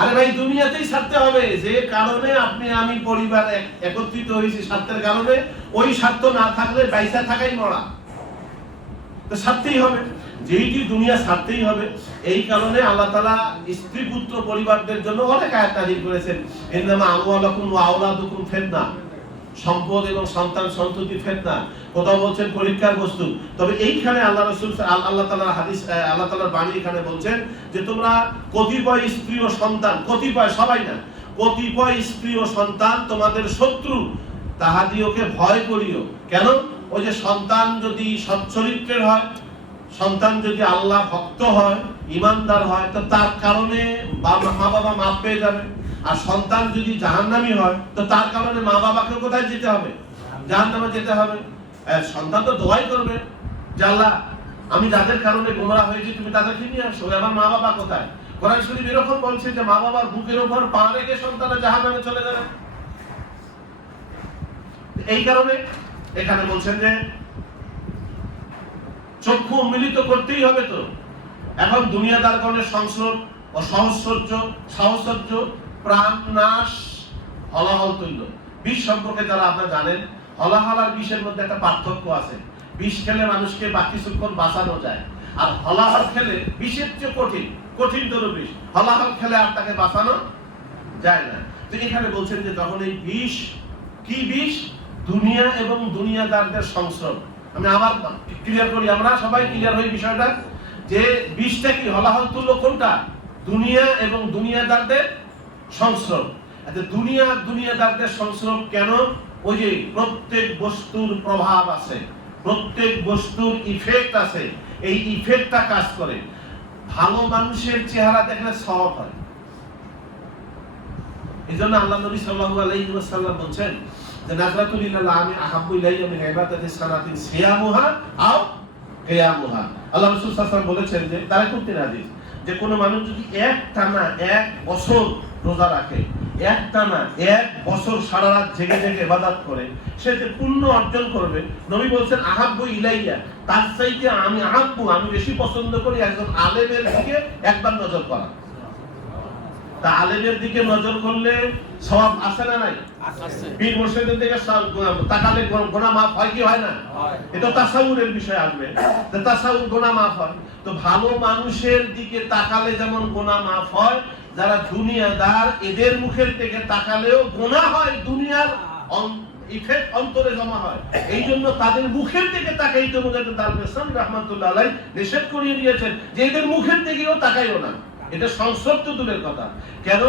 আরে ভাই দুনিয়াতেই ছাড়তে হবে, যে কারণে আপনি আমি পরিবার একত্রিত হয়েছি স্বার্থের কারণে, ওই স্বার্থ না থাকলে বাইসা থাকাই মরা, তো ছাড়তেই হবে। যেইটি দুনিয়া ছাড়তেই হবে, এই কারণে আল্লাহ তাআলা স্ত্রী পুত্র পরিবারদের জন্য অনেক আয়াত নাযিল করেছেন। ইন্নামা আমওয়ালুকুম ওয়া আওলাদুকুম ফিতনা, সম্পদ এবং সন্তান সন্ততি ফিতনা, কোথাও বলছেন পরীক্ষার বস্তু। তবে এইখানে আল্লাহ রাসূল আল্লাহ তাআলার হাদিস, আল্লাহ তাআলার বাণী এখানে বলছেন যে তোমরা কতিপয় স্ত্রী ও সন্তান, কতিপয় সবাই না, কতিপয় স্ত্রী ও সন্তান তোমাদের শত্রু, তাহাদিওকে ভয় করিও। কেন? ওই যে সন্তান যদি সচ্চরিত্রের হয়, সন্তান যদি আল্লাহ ভক্ত হয়, ইমানদার হয়, তো তার কারণে মা বাবা মাফ পেয়ে যাবে। আর সন্তান যদি জাহান্নামী হয়, তো তার কারণে মা বাবাকে কোথায় যেতে হবে? জাহান্নামে যেতে হবে। সন্তান তো দোয়াই করবে যে আল্লাহ আমি যাদের কারণে গোমরা হয়েছি তুমি তাদেরকে নিয়ে আসো, আমার মা বাবা কোথায়? কোরআন শরীফ এরকম বলছে যে মা বাবার বুকের উপর পা রেখে সন্তানের জাহান্নামে চলে যাবে। এই কারণে এখানে বলছেন যে চক্ষু মিলিত করতেই হবে। তো এখন দুনিয়াদার গণের সংস্রব ও সহচর্য প্রাণ নাশ, হলাহল তুল্য। বিষ সম্পর্কে যারা আপনারা জানেন, হলাহল আর বিষের মধ্যে একটা পার্থক্য আছে। বিষ খেলে মানুষকে বাকি কিছুক্ষণ বাঁচানো যায়, আর হলাহল খেলে বিষের চেয়ে কঠিনতর বিষ, হলাহল খেলে আর তাকে বাঁচানো যায় না। তো এখানে বলছেন যে যখন এই বিষ, কি বিষ? দুনিয়া এবং দুনিয়াদারদের সংস্রব। আমি আবার ক্লিয়ার করি, আমরা সবাই ক্লিয়ার হই বিষয়টা, যে বিষটা কি, হলাহল তুল্য কোনটা? দুনিয়া এবং দুনিয়াদারদের সংস্রব। আচ্ছা দুনিয়াদারদের সংস্রব কেন? ওই যে প্রত্যেক বস্তুর প্রভাব আছে, প্রত্যেক বস্তুর ইফেক্ট আছে, এই ইফেক্টটা কাজ করে। ভালো মানুষের চেহারা দেখলে সওয়াব হয়। এইজন্য আল্লাহ নবী সাল্লাল্লাহু আলাইহি ওয়াসাল্লাম বলেন যে নাযরাতুল লিল্লাহি আমি আহাব্বু ইলাইয়া মিন ইবাদাতিস সালাতিন সিয়ামুহা আও কিয়ামুহা। আল্লাহ রাসূল সাল্লাল্লাহু আলাইহি ওয়াসাল্লাম বলেছেন যে তার কুতুব হাদিস, যে কোন মানুষ যদি একটানা 1 বছর রোজা রাখে, একটানা 1 বছর সারা রাত জেগে জেগে ইবাদত করে, সে যে পুণ্য অর্জন করবে। নবী বলেন আহাব্বু ইলাইয়া, তার চাইতে আমি বেশি পছন্দ করি একজন আলেমের দিকে একবার নজর করা। তা আলেমের দিকে নজর করলে সওয়াব আছে না নাই? আছে। পীর মুর্শিদের দিকে তাকালে গুনাহ মাফ হয় কি হয় না? এটা তাসাউরের বিষয় আসবে, তো তাসাউর গুনাহ মাফ হয়। তো ভালো মানুষের দিকে তাকালে যেমন গুনাহ মাফ হয়, যারা দুনিয়াদার এদের মুখের থেকে তাকালেও গুনাহ হয়, দুনিয়ার ইফেক্ট অন্তরে জমা হয়। এই জন্য তাদের মুখের দিকে তাকাইতে মুজাদ্দিদ আল-হাসান রাহমাতুল্লাহ আলাইহি নিষেধ করিয়ে দিয়েছেন যে এদের মুখের দিকেও তাকাইও না। এটা সংস্রব তো দূরের কথা, কেন?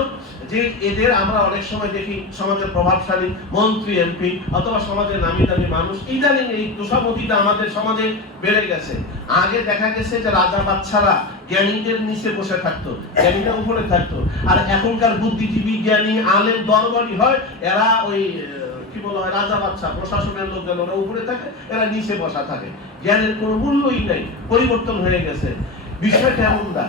যে এদের আমরা অনেক সময় দেখি সমাজের প্রভাবশালী মন্ত্রী, এমপি অথবা সমাজের নামি দামি মানুষ, ইদানিং এই তোষামতিটা আমাদের সমাজে বেড়ে গেছে। আগে দেখা গেছে যে রাজা বাদশারা জ্ঞানীদের নিচে বসে থাকতো, জ্ঞানীরা উপরে থাকতো। আর এখনকার বুদ্ধিজীবী জ্ঞানী আলেম দরবারি হয়, এরা ওই কি বলা হয় রাজা বাদশা প্রশাসনের লোকজন ওরা উপরে থাকে, এরা নিচে বসা থাকে। জ্ঞানের কোনো মূল্যই নাই, পরিবর্তন হয়ে গেছে। বিষয়টা এমন না,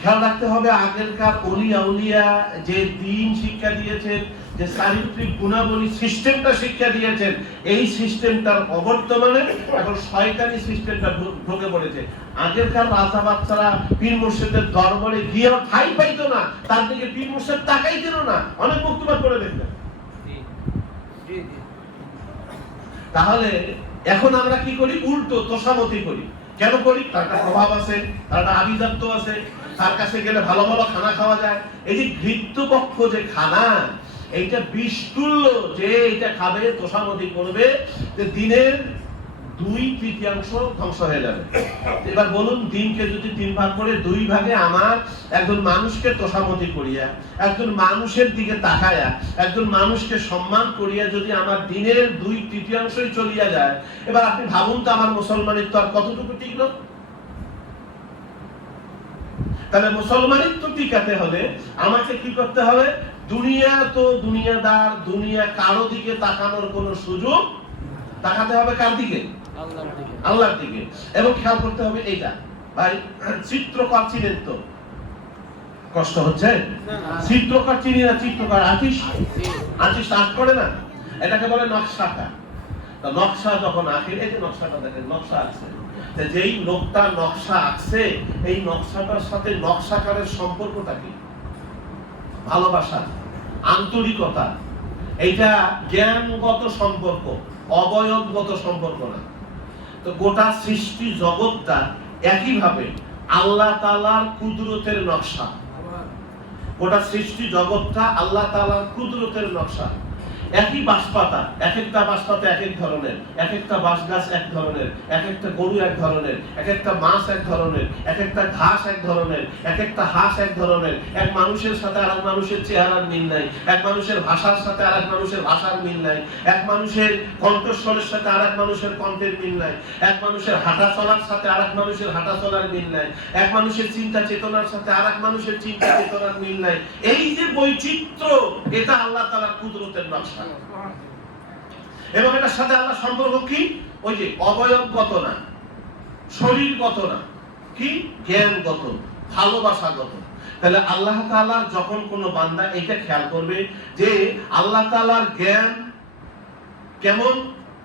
খেয়াল রাখতে হবে। আগেরকার ওলি আউলিয়া যে দ্বীন শিক্ষা দিয়েছেন, যে চারিত্রিক গুণাবলী সিস্টেমটা শিক্ষা দিয়েছেন, এই সিস্টেমটার অবর্তমানে এখন শয়তানি সিস্টেমটা ঢুকে পড়েছে। আগেরকার রাজা বাচ্চারা পীর মুর্শিদের দরবারে গিয়ে ঠাই পাইতো না, তার দিকে পীর মুর্শিদ তাকাইতেন না। অনেক বক্তব্য করে দেখবেন। তাহলে এখন আমরা কি করি? উল্টো তোষামতি করি। কেন করি? তার একটা প্রভাব আছে, তার একটা আভিজাত্য আছে, তার কাছে গেলে ভালো ভালো খানা খাওয়া যায়। এই যে ঘৃত্যপক্ষ যে খানা, এইটা বিষ তুল্য, যে এটা খাবে তোষামতি করবে, যে দিনের 2/3 ধ্বংস হয়ে যাবে। এবার বলুন, দিনকে যদি 3 ভাগ করে 2 ভাগে আমার একজন মানুষকে তোষামতি করিয়া, একজন মানুষের দিকে তাকায়া, একজন মানুষকে সম্মান করিয়া যদি আমার দিনের 2/3 চলিয়া যায়, এবার আপনি ভাবুন তো আমার মুসলমানিত্ব আর কতটুকু টিকলো। তাহলে মুসলমানিত্ব টিকাতে হলে আমাকে কি করতে হবে? দুনিয়া তো দুনিয়াদার, দুনিয়া কারো দিকে তাকানোর কোনো সুযোগ, তাকাতে হবে কার দিকে? আল্লাহর দিকে। এবং খেয়াল করতে হবে এইটা, ভাই চিত্রকর চিনেন তো? কষ্ট হচ্ছে? চিত্রকর চিনি না? চিত্রকর আর্টিস্ট, আর্টিস্ট আর্ট করে না, এটাকে বলে নকশা আঁকা। তো নকশা যখন আঁকে, এই যে নকশাটা দেখেন, নকশা আঁকছে, যেই লোকটা নকশা আঁকছে এই নকশাটার সাথে নকশাকারের সম্পর্কটা কি? ভালোবাসা, আন্তরিকতা। এইটা জ্ঞানগত সম্পর্ক, অবয়বগত সম্পর্ক না। তো গোটা সৃষ্টি জগৎটা একইভাবে আল্লাহ তাআলার কুদরতের নকশা। গোটা সৃষ্টি জগৎটা আল্লাহ তাআলার কুদরতের নকশা। একই বাঁশপাতা, এক একটা বাঁশপাতা এক এক ধরনের, এক একটা বাঁশ গাছ এক ধরনের, এক একটা গরু এক ধরনের, এক একটা মাছ এক ধরনের, এক একটা ঘাস এক ধরনের, এক একটা হাঁস এক ধরনের। এক মানুষের সাথে আরেক মানুষের চেহারার মিল নাই, এক মানুষের ভাষার সাথে আরেক মানুষের ভাষার মিল নাই, এক মানুষের কণ্ঠস্বরের সাথে আরেক মানুষের কণ্ঠের মিল নাই, এক মানুষের হাঁটা চলার সাথে আরেক মানুষের হাঁটা চলার মিল নাই, এক মানুষের চিন্তা চেতনার সাথে আরেক মানুষের চিন্তা চেতনার মিল নাই। এই যে বৈচিত্র্য, এটা আল্লাহ তাআলার কুদরতের নকশা। এবং এটার সাথে আল্লাহ সম্পর্ক কি? ওই যে অবয়বগত না, শরীরগত না, কি জ্ঞানগত, ভালোবাসাগত। তাহলে আল্লাহ তাআলার যখন কোনো বান্দা এটা খেয়াল করবে যে আল্লাহ তাআলার জ্ঞান কেমন,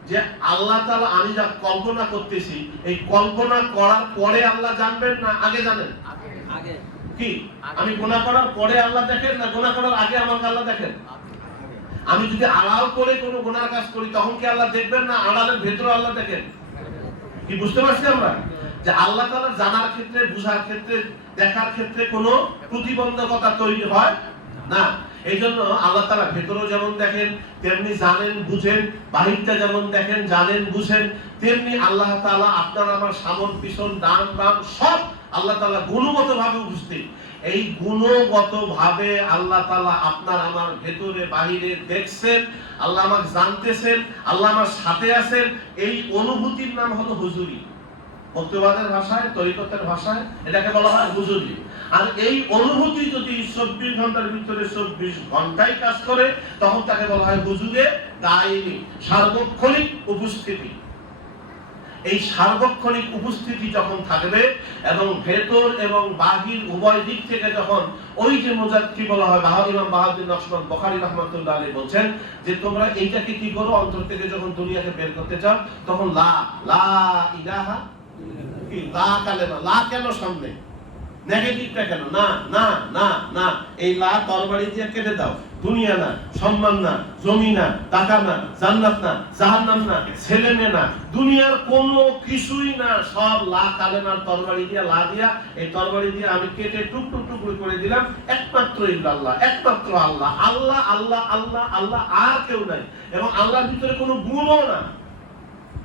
যে আল্লাহ তাআলা আমি যা কল্পনা করতেছি, এই কল্পনা করার পরে আল্লাহ জানবেন না আগে জানেন? আগে। কি আমি গুনাহ করার পরে আল্লাহ দেখেন না গুনাহ করার আগে আমাকে আল্লাহ দেখেন? আমি যদি আড়াল করে কোনো গুনার কাজ করি তখন কি আল্লাহ দেখবেন না আড়ালের ভেতরে আল্লাহ দেখেন? কি বুঝতে পারছি আমরা যে আল্লাহ তাআলা জানার ক্ষেত্রে, বুঝার ক্ষেত্রে, দেখার ক্ষেত্রে কোনো প্রতিবন্ধকতা তৈরি হয় না। এই জন্য আল্লাহ তাআলা ভেতরেও যেমন দেখেন তেমনি জানেন, বুঝেন, বাহিরটা যেমন দেখেন, জানেন, বুঝেন, তেমনি আল্লাহ তাআলা আপনার আমার সামন পিছন ডান বাম সব আল্লাহ তাআলা গুণগতভাবে উপস্থিত। এই গুণগতভাবে আল্লাহ তাআলা আপনার আমার ভেতরে বাহিরে দেখছেন, আল্লাহ আমাকে জানতেছেন, আল্লাহ আমার সাথে আছেন। এই অনুভূতির নাম হলো হুজুরি। বক্তব্যের ভাষায়, তরিকতের ভাষায় এটাকে বলা হয় হুজুরি। আর এই অনুভূতি যদি 24 ঘন্টার ভিতরে 24 ঘন্টায় কাজ করে তখন তাকে বলা হয় হুজুরে দায়মি, সার্বক্ষণিক উপস্থিতি। এই সার্বক্ষণিক উপস্থিতি যখন থাকবে এবং ভেতর এবং বাহির উভয় দিক থেকে যখন ওই যে মুজাদ্দি বলা হয়, ইমাম বাহাউদ্দিন নকশবন্দ বুখারী রাহমাতুল্লাহ আলাইহি বলছেন যে তোমরা এইটাকে কি করো, অন্তর থেকে যখন দুনিয়াকে বের করতে চাও তখন লা লা ইলাহা, কি লা কালেমা, লা কেন সামনে, নেগেটিভটা কেন? না না না না, এই লা তরবারি দিয়ে কেটে দাও। দুনিয়া না, সম্মান না, জমি না, টাকা না, জান্নাত না, জাহান্নাম না, ছেলে মেয়ে না, দুনিয়ার কোনো কিছুই না, সব লা কালেমার তরবারি দিয়ে, লা দিয়া, এই তরবারি দিয়ে আমি কেটে টুকরো টুকরো করে দিলাম। একমাত্র ইল্লাল্লাহ, একমাত্র আল্লাহ, আল্লাহ আল্লাহ আল্লাহ আল্লাহ, আর কেউ নাই। এবং আল্লাহর ভিতরে কোনো গুণও না।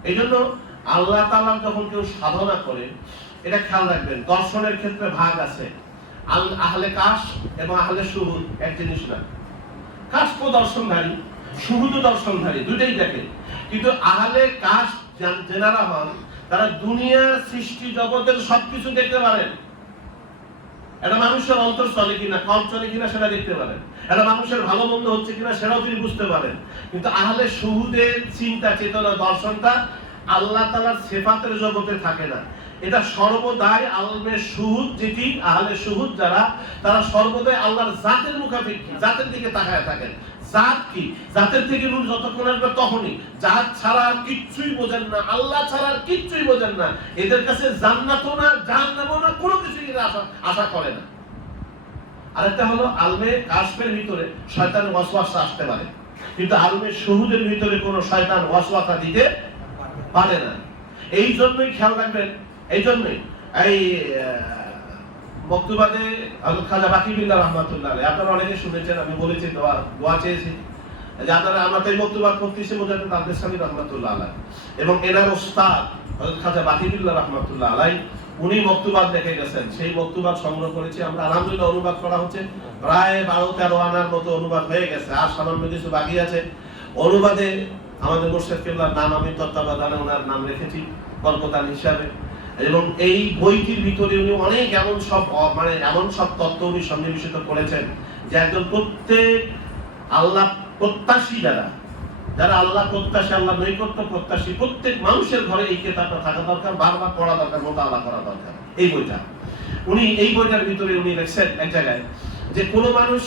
এই জন্য আল্লাহ তাআলা যখন কেউ সাধনা করে, এটা খেয়াল রাখবেন, দর্শনের ক্ষেত্রে ভাগ আছে। আহলে কাশ এবং আহলে শুহুদ এক জিনিস না। কাশ তো দর্শনধারী, শুহুদ দর্শনধারী, দুটেই দেখে। কিন্তু আহলে কাশ যারা হন তারা দুনিয়ার সৃষ্টি জগতের সবকিছু দেখতে পারেন। একটা মানুষের অন্তর চলে কিনা, কম চলে কিনা সেটা দেখতে পারেন। একটা মানুষের ভালো মন্দ হচ্ছে কিনা সেটাও তিনি বুঝতে পারেন। কিন্তু আহলে শুহুদের চিন্তা চেতনা দর্শনটা আল্লাহ তাআলার সিফাতের জগতে থাকে না। এটা সর্বদাই আলমে শুহুদ, যেটি আহলে শুহুদ যারা, তারা সর্বদাই আল্লাহর জাতের মুখাপেক্ষী, জাতের দিকে তাকায় থাকেন। জাত কি? জাতের থেকে নূর যতক্ষণ আসবে তখনই। জাত ছাড়া আর কিচ্ছুই বোঝেন না, আল্লাহ ছাড়া আর কিচ্ছুই বোঝেন না। এদের কাছে জান্নাতও না, জাহান্নামও না, কোনো কিছুই আশা করে না। আরেকটা হলো আলমে কাশফের ভিতরে শয়তান ওয়াসওয়াসা আসতে পারে, কিন্তু আলমে শুহুদের ভিতরে কোনো শয়তান ওয়াসওয়াসা দিতে পারে না। এই জন্যই খেয়াল রাখবেন, এই জন্যই এই বক্তব্যে হযরত খাজা বাকিবিল্লাহ রাহমাতুল্লাহ আলাইহি, আপনারা অনেকে শুনেছেন, আমি বলেছি দোয়া চেয়েছি যে আপনারা, আমরা তাই বক্তব্য করতেছি মুজাদ্দিদ আব্দুস সামিদ রাহমাতুল্লাহ আলাইহি এবং এনার ওস্তাদ হযরত খাজা বাকিবিল্লাহ রাহমাতুল্লাহ আলাইহি, উনি বক্তব্য রেখে গেছেন, সেই বক্তব্য সংগ্রহ করেছি আমরা, আলহামদুলিল্লাহ অনুবাদ করা হচ্ছে, প্রায় 12-13 আনার মতো অনুবাদ হয়ে গেছে, আর সামান্য কিছু বাকি আছে। অনুবাদে আমাদের মুর্শিদ কেবলার নাম আমি তত্ত্বাবধানে ওনার নাম রেখেছি কল্পতান হিসাবে, এবং এই বইটির ভিতরে উনি অনেক এমন সব তত্ত্ব উনি সন্নিবেশিত করেছেন যে একজন প্রত্যেক আল্লাহ প্রত্যাশী, যারা আল্লাহ প্রত্যাশী, আল্লাহ নৈকট্য প্রত্যাশী, প্রত্যেক মানুষের ঘরে এই কিতাবটা থাকা দরকার, বারবার পড়া দরকার, মোতালা করা দরকার। এই বইটা উনি এই বইটার ভিতরে উনি লিখছেন এক জায়গায় যে কোনো মানুষ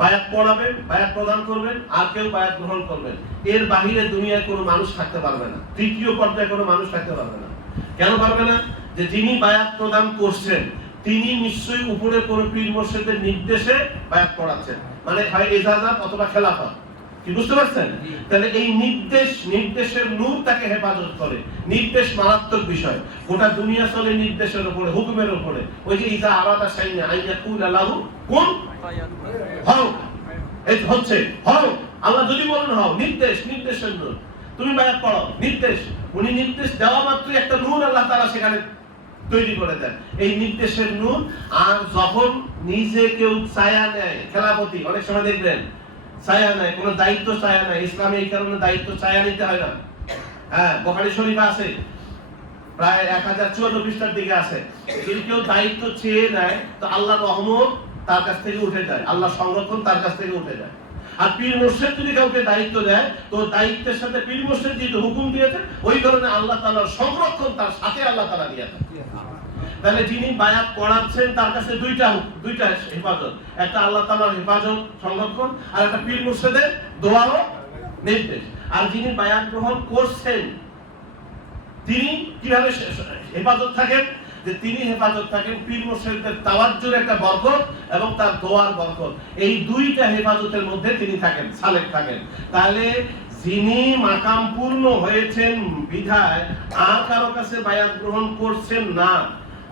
বায়াত পড়াবেন, বায়াত প্রদান করবেন, আর কেউ বায়াত গ্রহণ করবেন, এর বাহিরে দুনিয়ায় কোনো মানুষ থাকতে পারবে না, তৃতীয় পর্যায়ে কোনো মানুষ থাকতে পারবে না। কেন পারবে না? যে যিনি বায়াত প্রদান করছেন তিনি নিশ্চয়ই উপরের কোনো পীর মুর্শিদের নির্দেশে বায়াত পড়াচ্ছেন, মানে হয় ইজাজত অথবা খেলাফত। কি বুঝতে পারছেন? তাহলে এই নির্দেশের নূর তাকে হেফাজত করে। নির্দেশ মারাত্মক বিষয়, গোটা দুনিয়া চলে নির্দেশের উপরে, হুকুমের উপরে। ওই যে ইজা আরাদা শাইআন আইয়াকুল লাহু কুন হও, এই হচ্ছে হও, আল্লাহ যদি বলেন হও, নির্দেশের নূর। তুমি বায়াত পড়ো, নির্দেশ, উনি নির্দেশ দেওয়া মাত্রই একটা নূর আল্লাহ তাআলা সেখানে তৈরি করে দেন, এই নির্দেশের নূর। আর যখন নিজে কেউ ছায়া নেয়, খেলাফতি অনেক সময় দেখবেন ছায়া নেয়, কোনো দায়িত্ব ছায়া নেয়, ইসলামে এই কারণে দায়িত্ব ছায়া নিতে হয় না। হ্যাঁ, বুখারী শরীফে আছে, প্রায় 1054 পৃষ্ঠার দিকে আছে, যদি কেউ দায়িত্ব চেয়ে নেয় তো আল্লাহর রহমত তার কাছ থেকে উঠে যায়, আল্লাহ সংরক্ষণ তার কাছ থেকে উঠে যায়। আর পীর মুর্শিদ যদি কাউকে দায়িত্ব দেয় তো দায়িত্বের সাথে পীর মুর্শিদ যেহেতু হুকুম দিয়েছে, ওই কারণে আল্লাহ তাআলার সংরক্ষণ তার সাথে আল্লাহ তাআলা দিয়েছে। তাহলে যিনি বায়াত পড়াচ্ছেন তার কাছে দুইটা হেফাজত, একটা আল্লাহ তাআলার হেফাজত সংরক্ষণ, আর একটা পীর মুর্শিদের দোয়া ও নির্দেশ। আর যিনি বায়াত গ্রহণ করছেন তিনি কিভাবে হেফাজত থাকেন? যে তিনি হেফাজত থাকেন পীর মুর্শিদের তাওয়াজ্জুর একটা বরকত এবং তার দোয়ার বরকত, এই দুইটা হেফাজতের মধ্যে তিনি থাকেন, সালেক থাকেন। তাহলে যিনি মাকাম পূর্ণ হয়েছেন বিধায় আর কারো কাছে বায়াত গ্রহণ করছেন না,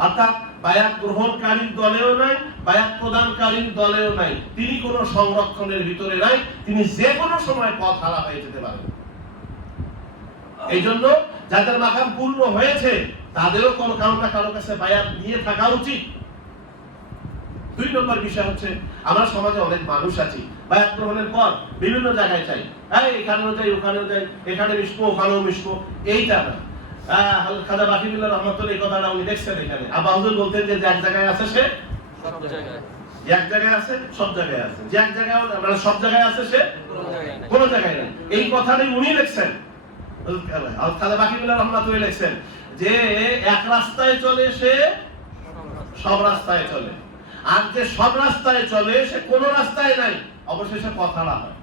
অর্থাৎ বায়াত গ্রহণকারীর দলেও নাই, বায়াত প্রদানকারীর দলেও নাই, তিনি কোনো সংরক্ষণের ভিতরে নাই, তিনি যে কোনো সময় পথ হারা হয়ে যেতে পারেন। এই জন্য যাদের মাকাম পূর্ণ হয়েছে তাদেরও কোনো কারো কাছে বায়াত নিয়ে থাকা উচিত। 2 নম্বর বিষয় হচ্ছে, আমরা সমাজে অনেক মানুষ আছি বায়াত গ্রহণের পর বিভিন্ন জায়গায় চাই, এখানেও যাই, ওখানেও যাই, এখানে মিশবো, ওখানেও মিশবো, এইটা না। খাজা বাকিবুল্লাহ রহমাতুল্লাহ এই কথাটা উনি দেখছেন এখানে। আব্বা হুজুর বলতেন যে এক জায়গায় আছে সে সব জায়গায়, এক জায়গায় আছে সব জায়গায় আছে, যে এক জায়গায় মানে সব জায়গায় আছে সে কোনো জায়গায় নেই, এই কথাটাই উনি লিখছেন। খাজা বাকিবুল্লাহ রহমাতুল্লাহ লিখছেন যে এক রাস্তায় চলে সে সব রাস্তায় চলে, আর যে সব রাস্তায় চলে সে কোন রাস্তায় নাই, অবশেষে কথাটা হয়।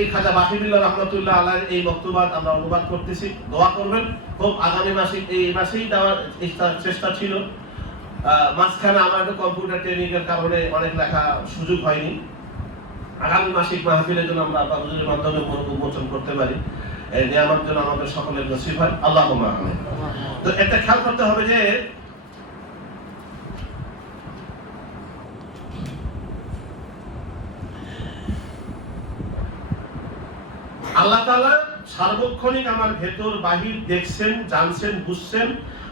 এই খাজা বাকিবুল্লাহ রহমাতুল্লাহ আলাইহির এই বক্তব্য আমরা অনুবাদ করতেছি, দোয়া করবেন। খুব আগামী মাসে, এই মাসেই দেওয়ার চেষ্টা ছিল, মাঝখানে আমার একটু কম্পিউটার ট্রেনিং এর কারণে অনেক লেখা সুযোগ হয়নি। আগামী মাসিক মাহফিলের জন্য আমরা আব্বা হুজুরের মাধ্যমে উন্মোচন করতে পারি, এই নিয়ামত যেন আমাদের সকলের নসিব হয়, আল্লাহুম্মা আমিন। তো এটা খেয়াল করতে হবে যে আল্লাহ তাআলা সার্বক্ষণিক আমার ভেতর বাহির দেখছেন, জানছেন, বুঝছেন,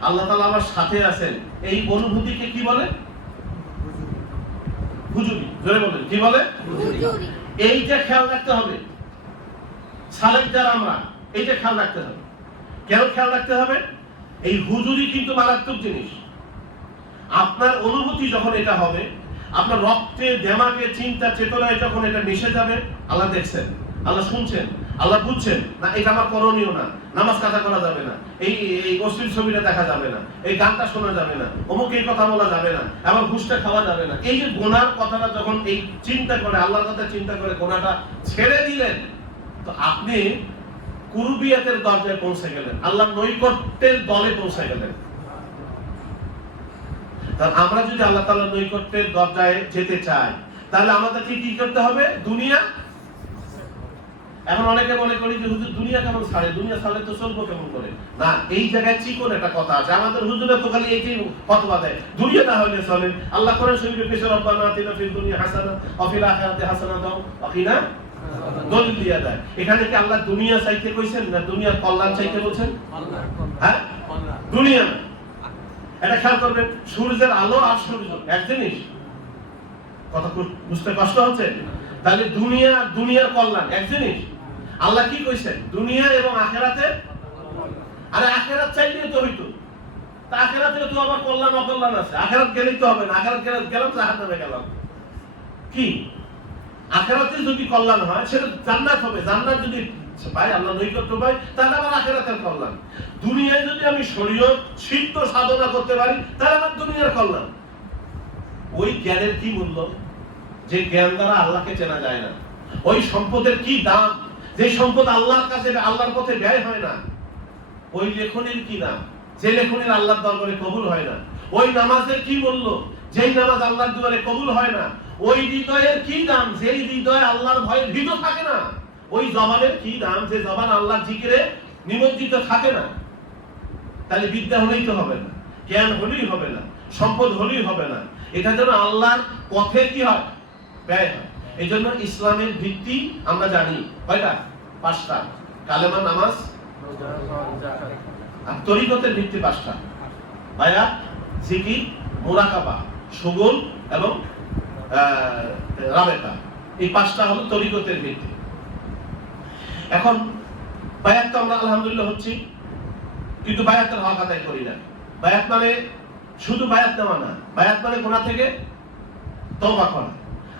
আল্লাহ তাআলা আমার সাথে আছেন, এই অনুভূতিকে কি বলে? হুজুরি। জোরে বলেন, কি বলে? হুজুরি। এইটা খেয়াল রাখতে হবে, সালেক যারা আমরা, এইটা খেয়াল রাখতে হবে। কেন খেয়াল রাখতে হবে? এই হুজুরি কিন্তু মারাত্মক জিনিস। আপনার অনুভূতি যখন এটা হবে, আপনার রক্তে, দেমাগে, চিন্তা, চেতনায় যখন এটা মিশে যাবে, আল্লাহ দেখছেন, আল্লাহ শুনছেন, আল্লাহ বুঝছেন না, এটা আমার করণীয় না, নামাজ কাজা করা যাবে না, এই অশ্লীল ছবিটা দেখা যাবে না, এই গানটা শোনা যাবে না, অমুক এই কথা বলা যাবে না, আবার ঘুষটা খাওয়া যাবে না, এই যে গুনার কথাটা যখন এই চিন্তা করে, আল্লাহর কথা চিন্তা করে গুনাহটা ছেড়ে দিলেন, তো আপনি কুরবিয়াতের দরজায় পৌঁছে গেলেন, আল্লাহর নৈকট্যের দলে পৌঁছে গেলেন। তাহলে আমরা যদি আল্লাহ তাআলার নৈকট্যের দরজায় যেতে চাই, তাহলে আমাদেরকে কি করতে হবে? দুনিয়া। এখন অনেকে মনে করি যে হুজুর দুনিয়া কেমন ছাড়ে, দুনিয়া ছাড়লে তো চলবো কেমন করে? না, এই জায়গায় চিকন একটা কথা আছে, আমাদের হুজুরে তো খালি এইটাই ফতোয়া দেয়, দুনিয়া না হলে চলে। আল্লাহ কোরআন শরীফে পেশ রব্বানা আতিনা ফিদ দুনিয়া হাসানা ওয়া ফিল আখিরাতি হাসানাতাও ওয়া কিনা দলিল দিয়া দেয়। এখানে কি আল্লাহ দুনিয়া চাইতে কইছেন না দুনিয়ার কল্যাণ চাইতে বলছেন? হ্যাঁ, দুনিয়া না। এটা খেয়াল করবেন, সূর্যের আলো আর সূর্য এক জিনিস। কথা বুঝতে কষ্ট হচ্ছে? তাহলে দুনিয়া, দুনিয়ার কল্যাণ এক জিনিস। আল্লাহ কি কইছেন? দুনিয়া এবং আখিরাতে। আরে আখিরাত চাইলেই তো হইতো, তা আখিরাতে তো আবার কল্যাণ অকল্যাণ আছে। আখিরাত গেলেই তো হবে না, আখিরাত গেলাম জাহান্নামে গেলাম। কি আখিরাতে যদি কল্যাণ হয় সেটা জান্নাত হবে। জান্নাত যদি পাই, আল্লাহ নৈকট্য পাই, তাহলে আমার আখিরাতের কল্যাণ। দুনিয়ায় যদি আমি শরীয়ত সিদ্ধ সাধনা করতে পারি, তাহলে আমার দুনিয়ার কল্যাণ। ওই জ্ঞানের কি মূল্য যে জ্ঞান দ্বারা আল্লাহকে চেনা যায় না? ওই সম্পদের কি দাম যে সম্পদ আল্লাহর কাছে, আল্লাহর পথে ব্যয় হয় না? ওই লেখনের কি দাম যে লেখনের আল্লাহর দরবারে কবুল হয় না? ওই নামাজের কি মূল্য যেই নামাজ আল্লাহর দুয়ারে কবুল হয় না? ওই হৃদয়ের কি দাম যেই হৃদয়ে আল্লাহর ভয়ে ভীত থাকে না? ওই জবানের কি দাম যে জবান আল্লাহর জিকিরে নিমজ্জিত থাকে না? তাহলে বিদ্যা হলেই তো হবে না, জ্ঞান হলেই হবে না, সম্পদ হলেই হবে না। এটা যেন আল্লাহর পথে কি হয়? ব্যয় হয়। এই জন্য ইসলামের ভিত্তি আমরা জানি কয়টা? 5টা। কালেমা, নামাজ, আর তরিকতের ভিত্তি 5টা। বায়াত, জিকির, মুরাকাবা, শুগুল এবং রাবেতা। এই 5টা হলো তরিকতের ভিত্তি। এখন বায়াত তো আমরা আলহামদুলিল্লাহ হচ্ছি, কিন্তু বায়াতের হক আদায় করি না। বায়াত মানে শুধু বায়াত নেওয়া না, বায়াত মানে গুনাহ থেকে তওবা করা।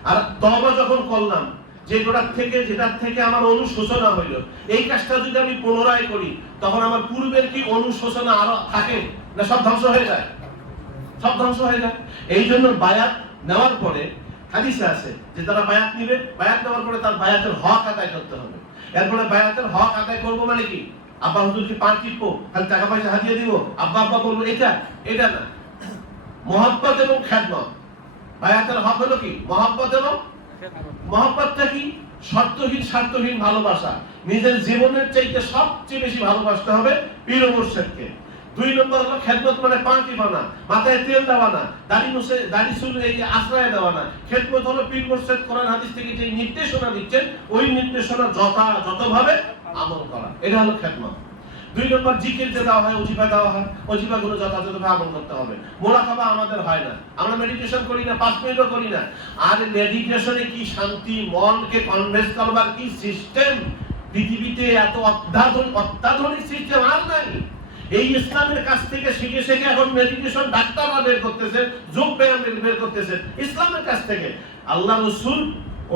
আর তওবা যখন করলাম, যেটার থেকে আমার অনুশোচনা হইল, এই কাজটা যদি আমি পুনরায় করি, তখন আমার পূর্বের কি অনুশোচনা আরো থাকে না? সব ধ্বংস হয়ে যায়, সব ধ্বংস হয়ে যায়। এই জন্য বায়াত নেওয়ার পরে হাদিসে আছে যে যারা বায়াত নিবে, বায়াত নেওয়ার পরে তার বায়াতের হক আদায় করতে হবে। এরপরে বায়াতের হক আদায় করবো মানে কি? আব্বা হুজুরকে পা টিপবো, খালি টাকা পয়সা হাতিয়ে দিব, আব্বা আব্বা বলবো, এটা না। মহব্বত এবং খেদমত। বায়াতের হক হলো কি? মহব্বত এবং মহব্বতটা কি? শর্তহীন স্বার্থহীন ভালোবাসা। নিজের জীবনের চাইতে সবচেয়ে বেশি ভালোবাসতে হবে পীর ও মুর্শিদকে। 2 নম্বর হলো খেদমত, মানে পা টিপানা, মাথায় তেল দেওয়া না, দাড়ি চুল এই আশ্রয় দেওয়া না। খেদমত হলো পীর মুর্শিদ কোরআন হাদিস থেকে যে নির্দেশনা দিচ্ছেন, ওই নির্দেশনা যথাযথভাবে আমল করা, এটা হলো খেদমত। 2 নম্বর জিকির যে দেওয়া হয়, ওজিফা দেওয়া হয়, ওজিফাগুলো যথাযথভাবে আমল করতে হবে। মুরাকাবা আমাদের হয় না, আমরা মেডিটেশন করি না, 5 মিনিটও করি না। আর মেডিটেশনে কি শান্তি, মনকে কনভেন্স করবার কি সিস্টেম! পৃথিবীতে এত অত্যাধুনিক সিস্টেম আর নাই। এই ইসলামের কাছ থেকে শিখে শিখে এখন মেডিটেশন ডাক্তাররা বের করতেছে, যোগ ব্যায়াম বের করতেছে ইসলামের কাছ থেকে। আল্লাহ রাসূল ও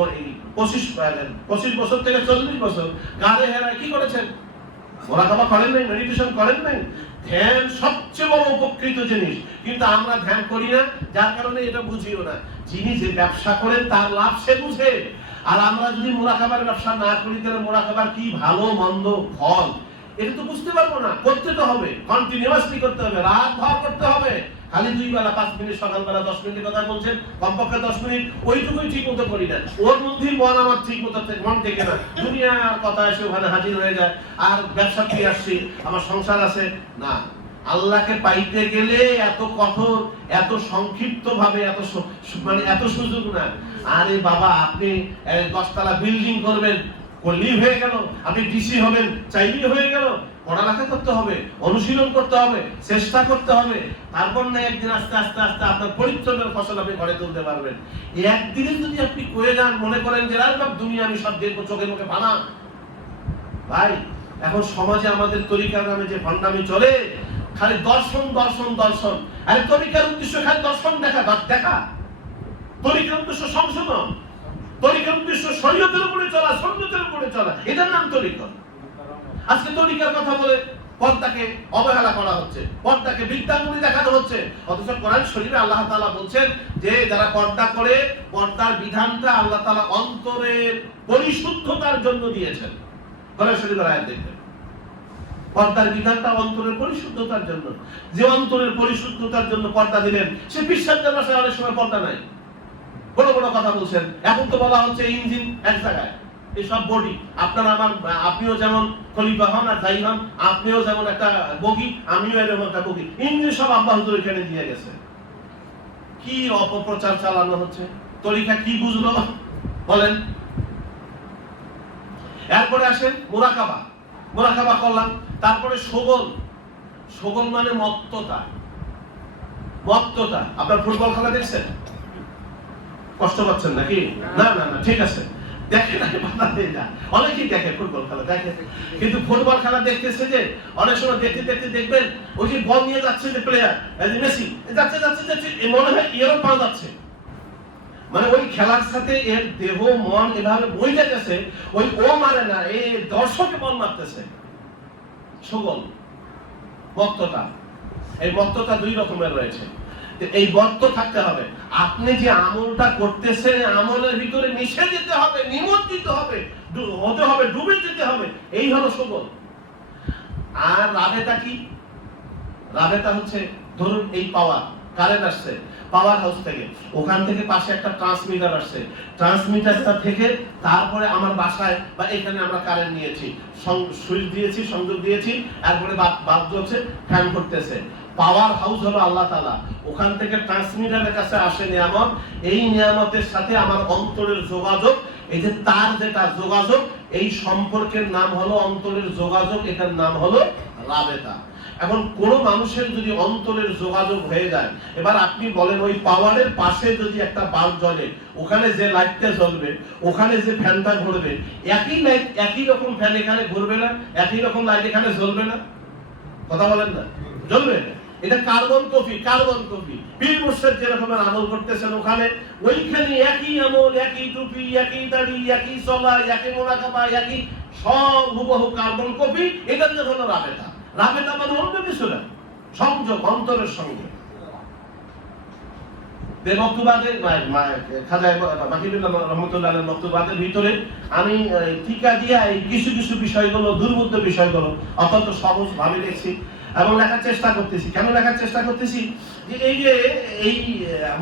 25 বছর থেকে 40 বছর গাড়ে হেরায় কি করেছেন? মুরাকাবা করেন নাই, মেডিটেশন করেন নাই। ধ্যান সবচেয়ে বড় উপকৃত জিনিস, কিন্তু আমরা ধ্যান করি না, যার কারণে এটা বুঝিও না। যিনি যে ব্যবসা করেন তার লাভ সে বুঝে। আর আমরা যদি মুরাকাবার ব্যবসা না করি, তাহলে মুরাকাবার কি ভালো মন্দ ফল এটা তো বুঝতে পারবো না। করতে তো হবে, কন্টিনিউয়াসলি করতে হবে, রাত ভর করতে হবে। খালি 2 বেলা 5 মিনিট, সকালবেলা 10 মিনিটের কথা বলছেন, কমপক্ষে 10 মিনিট, ওইটুকুই ঠিক মতো করি না। ওর মধ্যেই মন আমার ঠিক মতো মন থেকে না, দুনিয়ার কথা এসে ওখানে হাজির হয়ে যায়। আর ব্যবসা করে আসছি, আমার সংসার আছে না। আল্লাহকে পাইতে গেলে এত কঠোর, এত সংক্ষিপ্ত ভাবে, এত সুযোগ না। আরে বাবা, আপনি 10 তলা বিল্ডিং করবেন, করলেই হয়ে গেল। আপনি ডিসি হবেন, চাইলেই হয়ে গেল। পড়ালেখা করতে হবে, অনুশীলন করতে হবে, চেষ্টা করতে হবে। তারপর না একদিন আস্তে আস্তে আস্তে আপনার পরিশ্রমের ফসল আপনি ঘরে তুলতে পারবেন। একদিনে যদি আপনি কয়ে যান, মনে করেন যে আর সব দুনিয়া আমি সব দেখবো, চোখে মুখে বানা। ভাই, এখন সমাজে আমাদের তরিকার নামে যে ভণ্ডামি চলে, খালি দর্শন দর্শন দর্শন। আরে তরিকার উদ্দেশ্য খালি দর্শন দেখা। তরিকার উদ্দেশ্য সংশোধন, তরিকার উদ্দেশ্য শরীয়তের উপরে চলা, সুন্নতের উপরে চলা, এটার নাম তরিকা। আজকে তরিকার কথা বলে পর্দাকে অবহেলা করা হচ্ছে, পর্দাকে বিদ্যাঙ্গুলি দেখানো হচ্ছে। অথচ কোরআন শরীফে আল্লাহ তাআলা বলছেন যে যারা পর্দা করে, পর্দার বিধানটা আল্লাহ তাআলা অন্তরের পরিশুদ্ধতার জন্য দিয়েছেন। কোরআন শরীফের আয়াত দেখবেন, পর্দার বিধানটা অন্তরের পরিশুদ্ধতার জন্য। যে অন্তরের পরিশুদ্ধতার জন্য পর্দা দিলেন, সে বিশ্বাসের ভাষায় অনেক সময় পর্দা নাই, বড় বড় কথা বলছেন। এখন তো বলা হচ্ছে ইঞ্জিন এক জায়গায়, এসব বডি। আপনিও যেমন খলিফা হন আর যাই হন, আপনিও যেমন একটা বগি, আমিও এরকম একটা বগি। ইঞ্জিন সব আল্লাহ হুজুর এখানে দিয়ে গেছে। কি অপপ্রচার চালানো হচ্ছে! তরিকা কি বুঝলো বলেন? এরপরে আসেন মুরাকাবা। মুরাকাবা করলাম, তারপরে শুগল। সগল মানে মত্ততা। মত্ততা। আপনার ফুটবল খেলা দেখছেন? কষ্ট পাচ্ছেন নাকি? না না না, ঠিক আছে, দেখে না, বাধা দেয় না। অনেকেই দেখে ফুটবল খেলা, দেখে, কিন্তু ফুটবল খেলা দেখতেছে যে অনেক সময় দেখতে দেখতে দেখবেন ওই যে বল নিয়ে যাচ্ছে যে প্লেয়ার মেসি, যাচ্ছে যাচ্ছে যাচ্ছে, মনে হয় এরও পা যাচ্ছে, মানে ওই খেলার সাথে এর দেহ মন এভাবে বইতে গেছে, ওই ও মারে না, এই দর্শকে বল মারতেছে। সগল মত্ততা। এই মত্ততা দুই রকমের রয়েছে। এই মত্ত থাকতে হবে। আপনি যে আমলটা করতেছেন, আমলের ভিতরে মিশে যেতে হবে, নিমজ্জিত হবে, হতে হবে, ডুবে যেতে হবে, এই হলো সগল। আর রাবেতা কি? রাবেতা হচ্ছে ধরুন এই পাওয়ার কারেন্ট আসছে পাওয়ার হাউস থেকে, ওখান থেকে পাশে একটা ট্রান্সমিটার আসছে, ট্রান্সমিটারটা থেকে তারপরে আমার বাসায় বা এখানে আমরা কারেন্ট নিয়েছি, সুইচ দিয়েছি, সংযোগ দিয়েছি, তারপরে বাল্ব জ্বলছে, ফ্যান করতেছে। পাওয়ার হাউস হলো আল্লাহ তাআলা, ওখান থেকে ট্রান্সমিটারের কাছে আসে নিয়ামত, এই নিয়ামতের সাথে আমার অন্তরের যোগাযোগ, এই যে তার যেটা যোগাযোগ, এই সম্পর্কের নাম হলো অন্তরের যোগাযোগ, এটার নাম হলো রাবেতা। এখন কোন মানুষের যদি অন্তরের যোগাযোগ হয়ে যায়, এবার আপনি বলেন ওই পাওয়ারের পাশে যদি একটা বাল্ব জ্বলে, ওখানে যে লাইটটা জ্বলবে, ওখানে যে ফ্যানটা ঘুরবে, একই লাইট একই রকম ফ্যান এখানে ঘুরবে না, একই রকম লাইট এখানে জ্বলবে না? কথা বলেন না, জ্বলবে। এটা কার্বন কপি, কার্বন কপি। পীর মুর্শিদ যেরকম আমল করতেছেন ওখানে, ওইখানে একই আমল, একই টুপি, একই দাড়ি, একই চলা, একই মোনাকাবা, একই সব হুবহু কার্বন কপি। এটার যে হলো রাবেতা। রাবেতা মানে অন্য কিছু না, সংযোগ, অন্তরের সঙ্গে। ভিতরে আমি টিকা দিয়া এই কিছু কিছু বিষয়গুলো, দুর্বোধ্য বিষয়গুলো অত্যন্ত সহজ ভাবে দেখছি এবং লেখার চেষ্টা করতেছি। কেন লেখার চেষ্টা করতেছি? যে এই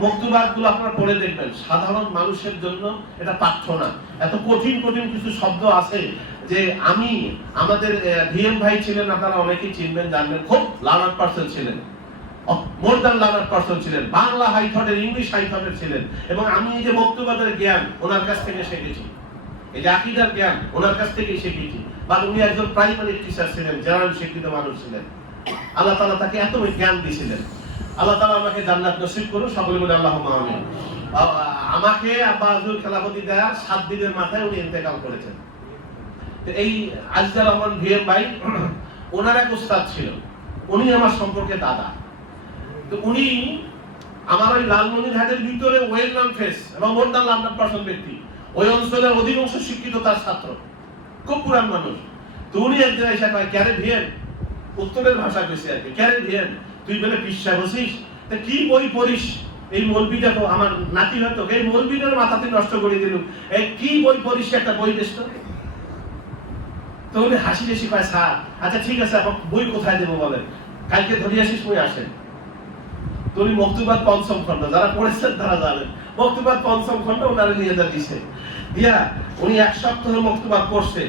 মক্তবাদ গুলো আপনারা পড়ে দেখবেন, সাধারণ মানুষের জন্য এটা পাঠ্য না। এত কঠিন কঠিন কিছু শব্দ আছে যে আমি, আমাদের ভিএম ভাই ছিলেন, আপনারা অনেকেই চিনবেন, জানবেন, খুব লার্নার পারসন ছিলেন, মোর দ্যান লার্নার পারসন ছিলেন, বাংলা হাইথটের, ইংলিশ হাইথটের ছিলেন, এবং আমি এই যে মক্তবাদের জ্ঞান ওনার কাছ থেকে শিখেছি, এই যে আকীদার জ্ঞান ওনার কাছ থেকেই শিখেছি। বা উনি একজন প্রাইমারি টিচার ছিলেন, জেনারেল শিক্ষিত মানুষ ছিলেন। আল্লাহ তাআলা তাকে এত জ্ঞান দিয়েছিলেন। আল্লাহ তাআলা আমাকে জান্নাত নসিব করুন, সকলে বলে আল্লাহুম্মা আমিন। আমাকে আব্বা আজুল খেলাফতি দেওয়ার 7 দিনের মাথায় উনি ইন্তেকাল করেছেন। তো এই আজিজুর রহমান ভিএম ভাই, ওনার এক উস্তাদ ছিল, উনি আমার সম্পর্কে দাদা। তো উনি আমার ওই লালমনিরহাটের ভিতরে ওয়েল নন ফেস এবং মোর দ্যান লার্নার পারসন ব্যক্তি, ওই অঞ্চলের অধিকাংশ শিক্ষিত তার ছাত্র, খুব পুরান মানুষ। তো উনি একদিন এসে কয়, ক্যারে ভিএম, উত্তরের ভাষা কইছে আর কি, ক্যারে ভিএম, তুই বলে পিসা বসিস, তা কি বই পড়িস? এই মৌলবীটা তো আমার নাতি হতো, এই মৌলবীটার মাথাতে নষ্ট করে দিল, এই কি বই পড়িস, একটা বই দেশ তো। তো উনি হাসি হাসি পায়, স্যার আচ্ছা ঠিক আছে, আপনার বই কোথায় দেবো বলেন, কালকে ধরে আসিস, বই আসেন। তো উনি মক্তবাদ পঞ্চম খণ্ড, যারা পড়েছেন তারা জানেন, মক্তবাদ পঞ্চম খণ্ড ওনারা নিয়ে যা দিছে, দিয়া উনি 1 সপ্তাহ মক্তবাদ পড়ছে,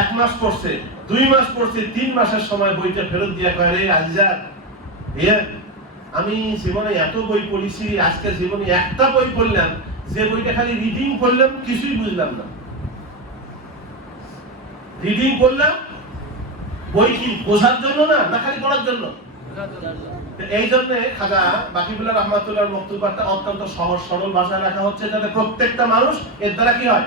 1 মাস পড়ছে, 2 মাস পড়ছে, 3 মাসের সময় বইটা ফেরত দিয়া কয়, রে আজিজার, আমি জীবনে এত বই পড়েছি, আজকে জীবনে একটা বই পড়লাম, যে বইটা খালি রিডিং পড়লাম, কিছুই বুঝলাম না। রিডিং পড়লাম, বই কি বোঝার জন্য না, না খালি পড়ার জন্য? এই জন্য খাজা বাকিবুল্লাহ রহমাতুল্লাহর বক্তব্যটা অত্যন্ত সহজ সরল ভাষায় লেখা হচ্ছে, যাতে প্রত্যেকটা মানুষ এর দ্বারা কি হয়,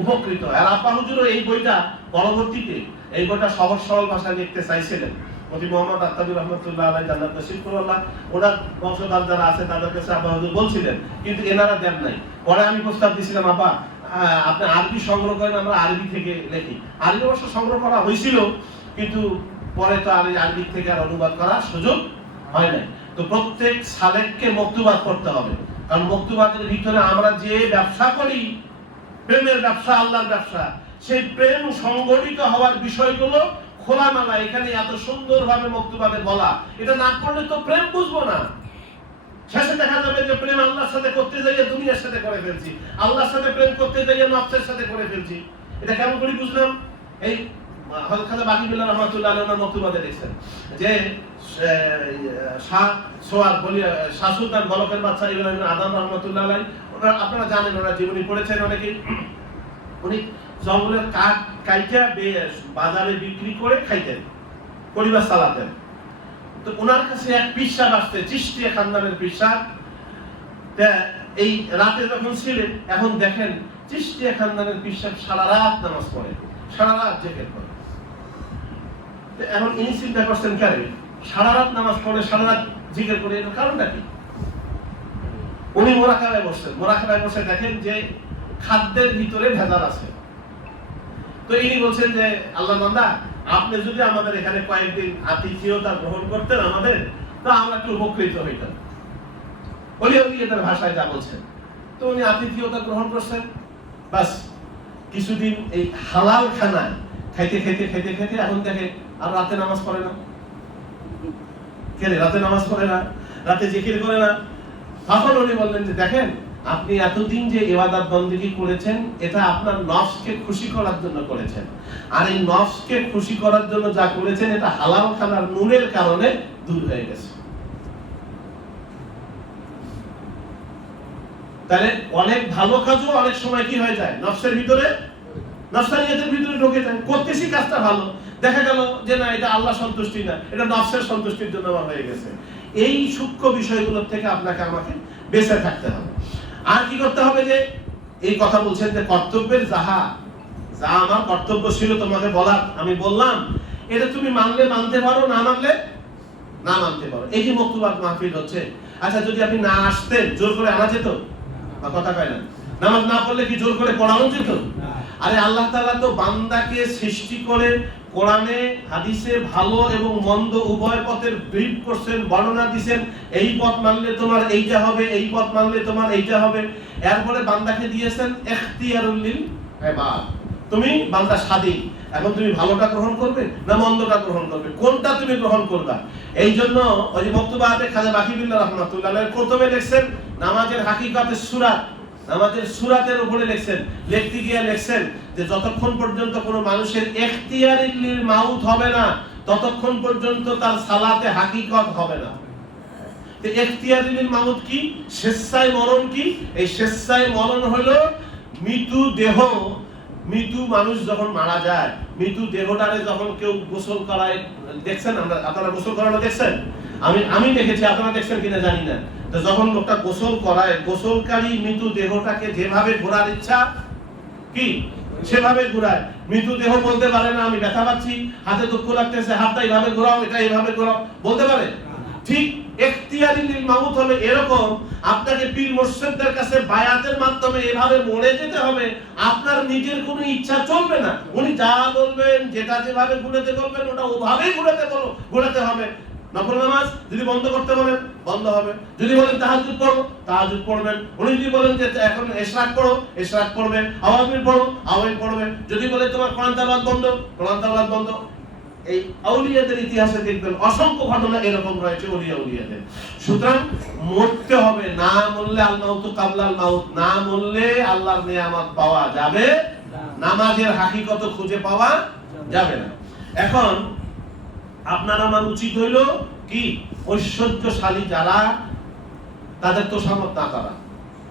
উপকৃত হয়। আর আব্বা হুজুরও এই বইটা পরবর্তীতে এই বইটা সহজ সরল ভাষায় লিখতে চাইছিলেন। মুফতি মুহাম্মদ আত্তাবী রহমাতুল্লাহ আলাইহি জান্নাত নসিব করুন আল্লাহ, ওনার বংশধর যারা আছে তাদের কাছে আব্বা হুজুর বলছিলেন, কিন্তু এনারা দেন নাই। পরে আমি প্রস্তাব দিয়েছিলাম, আব্বা আপনি আরবি সংগ্রহ করেন, আমরা আরবি থেকে লিখি। আরবি অবশ্য সংগ্রহ করা হয়েছিল, কিন্তু পরে তো আর আরবি থেকে আর অনুবাদ করার সুযোগ হয় নাই। তো প্রত্যেক সালেককে মক্তবাদ করতে হবে, কারণ মক্তবাদের ভিতরে আমরা যে ব্যবসা করি, প্রেমের ব্যবসা, আল্লাহর ব্যবসা, সেই প্রেম সংগঠিত হওয়ার বিষয়গুলো খোলামেলা এখানে এত সুন্দরভাবে মক্তবাদে বলা। এটা না করলে তো প্রেম বুঝবো না। শেষে দেখা যাবে যে প্রেম আল্লাহর সাথে করতে যাইয়ে দুনিয়ার সাথে করে ফেলছি, আল্লাহর সাথে প্রেম করতে যাইয়ে নফসের সাথে করে ফেলছি। এটা কেমন করে বুঝলাম? এই হযরত খাজা বাকিবুল্লাহ রহমাতুল্লাহ আলাইহি ওনার বক্তব্যে দেখছেন যে শাহ সোয়ার বলি, শাহ সুলতান বলকের বাদশা ইব্রাহিম আদম রহমাতুল্লাহ আলাইহি, আপনারা জানেন, ওনারা জীবনী পড়েছেন অনেকেই। উনি জঙ্গলের কাঠ কাইটা বাজারে বিক্রি করে খাইতেন, পরিবার চালাতেন। তো ওনার কাছে এক পিসা আসছে, চিশতিয়া খানদানের পিসা। এই রাতে যখন ছিলেন, এখন দেখেন চিশতিয়া খানদানের পিসা সারা রাত নামাজ পড়ে, সারা রাত জেগে পড়ে। এখন ইনি চিন্তা করছেন, কেন সারা রাত নামাজ পড়ে, সারা রাত জিকির করে, এর কারণটা কি? উনি মোরাকাবায় বসছেন, মোরাকাবায় বসে দেখেন যে খাদ্যের ভিতরে ভেজাল আছে। তো ইনি বলছেন যে আল্লাহ বান্দা, আপনি যদি আমাদের এখানে কয়েকদিন আতিথেয়তা গ্রহণ করতেন আমাদের, তো আমরা একটু উপকৃত হইতাম। ওলিয়াদের ভাষায় যা বলছেন। তো উনি আতিথেয়তা গ্রহণ করছেন। বাস কিছুদিন এই হালাল খানা খাইতে খাইতে খাইতে খাইতে এখন দেখে আর রাতে নামাজ পড়ে না। রাতে নামাজ পড়ে না, রাতে জিকির করে না। তখন উনি বললেন যে দেখেন, আপনি এতদিন যে ইবাদত বন্দেগী করেছেন, এটা আপনার নফসকে খুশি করার জন্য করেছেন। আর এই নফসকে খুশি করার জন্য যা করেছেন, এটা হালাল খানার নূরের কারণে দূর হয়ে গেছে। তাহলে অনেক ভালো কাজও অনেক সময় কি হয়ে যায়, নফসের ভিতরে, নফসানিয়াতের ভিতরে ঢুকে যায়। করতেছি কাজটা ভালো, দেখা গেল যে না, এটা আল্লাহ সন্তুষ্টি না, এটা নফসের সন্তুষ্টির জন্য আমার হয়ে গেছে। এই সূক্ষ্ম বিষয়গুলোর থেকে আপনাকে আমাকে বেঁচে থাকতে হবে। আর কি করতে হবে, যে এই কথা বলছেন যে কর্তব্যের যা আমার কর্তব্য ছিল তোমাকে বলার, আমি বললাম, এটা তুমি মানলে মানতে পারো, না মানলে না মানতে পারো। এই যে মক্তবাত মাহফিল হচ্ছে, আচ্ছা যদি আপনি না আসতেন, জোর করে আনা যেত? কথা কয় না, নামাজ না পড়লে কি জোর করে পড়ানো যেত? আরে আল্লাহ তাআলা তো বান্দাকে সৃষ্টি করে কোরআনে হাদিসে ভালো এবং মন্দ উভয় পথের ব্রিফ করছেন, বর্ণনা দিবেন। এই পথ মানলে তোমার এইটা হবে, এই পথ মানলে তোমার এইটা হবে। এরপরে বান্দাকে দিয়েছেন ইখতিয়ারুল লিল ইবাদ। তুমি বান্দা স্বাধীন, এখন তুমি ভালোটা গ্রহণ করবে না মন্দটা গ্রহণ করবে, কোনটা তুমি গ্রহণ করবা। এই জন্য ওই যে বক্তব্যে খাজা বাকিবুল্লাহ রাহমাতুল্লাহ আলাইহি প্রথমে লিখছেন নামাজের হাকিকতের সূরাত, নামাজের সূরাতের উপরে লিখছেন, লিখতে গিয়ে লিখছেন যে যতক্ষণ পর্যন্ত কোনো মানুষের ইখতিয়ারুল মাউত হবে না, ততক্ষণ পর্যন্ত তার সালাতে হাকিকত হবে না। তো ইখতিয়ারুল মাউত কি, স্বেচ্ছায় মরণ কি? এই স্বেচ্ছায় মরণ হলো মৃত্যু দেহ, মৃত্যু মানুষ যখন মারা যায়, মৃত্যু দেহটারে যখন কেউ গোসল করায়, দেখছেন আপনারা গোসল করানো দেখছেন? আমি দেখেছি, আপনারা দেখছেন কিনা জানি না। তো যখন লোকটা গোসল করায়, গোসলকারী মৃত্যু দেহটাকে যেভাবে ঘোরার ইচ্ছা কি সেভাবে ঘোরায়। মৃত্যু দেহ বলতে পারে না আমি ব্যথা পাচ্ছি, হাতে দুঃখ লাগতেছে, হাতটা এইভাবে ঘোরাও, এটা এইভাবে ঘোরাও, বলতে পারে? ঠিক ইখতিয়ারুল মাউত হলো এরকম, আপনাকে পীর মুর্শিদদের কাছে বায়াতের মাধ্যমে এভাবে মরে যেতে হবে, আপনার নিজের কোনো ইচ্ছা চলবে না। উনি যা বলবেন, যেটা যেভাবে ঘুরাতে বলবেন, ওটা ওভাবেই ঘুরাতে হবে। নফল নামাজ যদি বন্ধ করতে বলেন, বন্ধ হবে। যদি বলেন তাহাজ্জুদ পড়ো, তাহাজ্জুদ পড়বেন। উনি যদি বলেন যে এখন ইশরাক পড়ো, ইশরাক পড়বেন। আওয়ামির পড়ো, আওয়ামির পড়বেন। যদি বলে তোমার কোরআন তেলাওয়াত বন্ধ, কোরআন তেলাওয়াত বন্ধ। এই আউলিয়াদের ইতিহাসে দেখবেন অসংখ্য ঘটনা এরকম রয়েছে উলিয়াদের। সুতরাং মরতে হবে, না মরলে আল মাউতু কাবলাল মাউত, না মরলে আল্লাহর নিয়ামত পাওয়া যাবে, নামাজের হাকিকত খুঁজে পাওয়া যাবে না। এখন আপনার আমার উচিত হইল কি, ঐশ্বর্যশালী যারা, তাদের তোষামত না করা,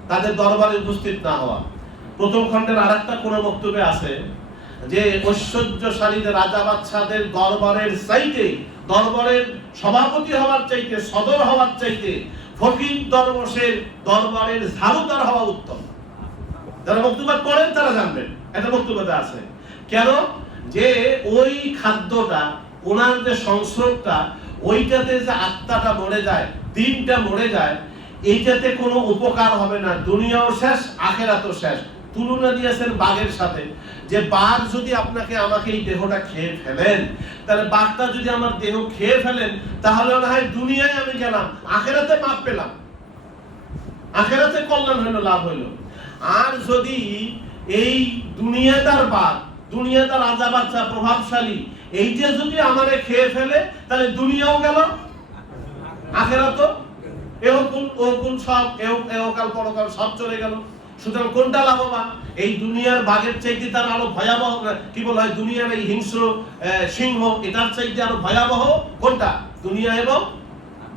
তাদের দরবারে উপস্থিত না হওয়া। প্রথম খণ্ডের আরেকটা কোন বক্তব্যে আছে যে ঐশ্বর্যশালীদের, রাজা বাদশাদের দরবারের চাইতে, দরবারের সভাপতি হওয়ার চাইতে, সদর হওয়ার চাইতে ফকির দরবেশের দরবারের ঝাড়ুদার হওয়া উত্তম। যারা বক্তব্য করেন তারা জানবেন, এটা বক্তব্যটা আছে। কেন? যে ওই খাদ্যটা, ওনার যে সংস্রবটা, ওইটাতে যে আত্মাটা মরে যায়, দিনটা মরে যায়, এইটাতে কোনো উপকার হবে না। দুনিয়াও শেষ, আখেরাতও শেষ। তুলনা দিয়েছেন বাঘের সাথে, যে বাঘ যদি আপনাকে আমাকে এই দেহটা খেয়ে ফেলেন, তাহলে বাঘটা যদি আমার দেহ খেয়ে ফেলেন, তাহলে না হয় দুনিয়ায় আমি গেলাম, আখেরাতে মাপ পেলাম, আখেরাতে কল্যাণ হইল, লাভ হইল। আর যদি এই দুনিয়াদার বাঘ, দুনিয়াদার রাজা বাচ্চা প্রভাবশালী, এইটা যদি আমারে খেয়ে ফেলে, তাহলে দুনিয়াও গেল, আখেরাতও, এহকুল সব, এহকাল পরকাল সব চলে গেল। সুতরাং কোনটা লাভবান? এই দুনিয়ার বাঘের চাইতে তার আরো ভয়াবহ, কি বলা হয়, দুনিয়ার এই হিংস্র সিংহ, এটার চাইতে আরো ভয়াবহ কোনটা? দুনিয়া এবং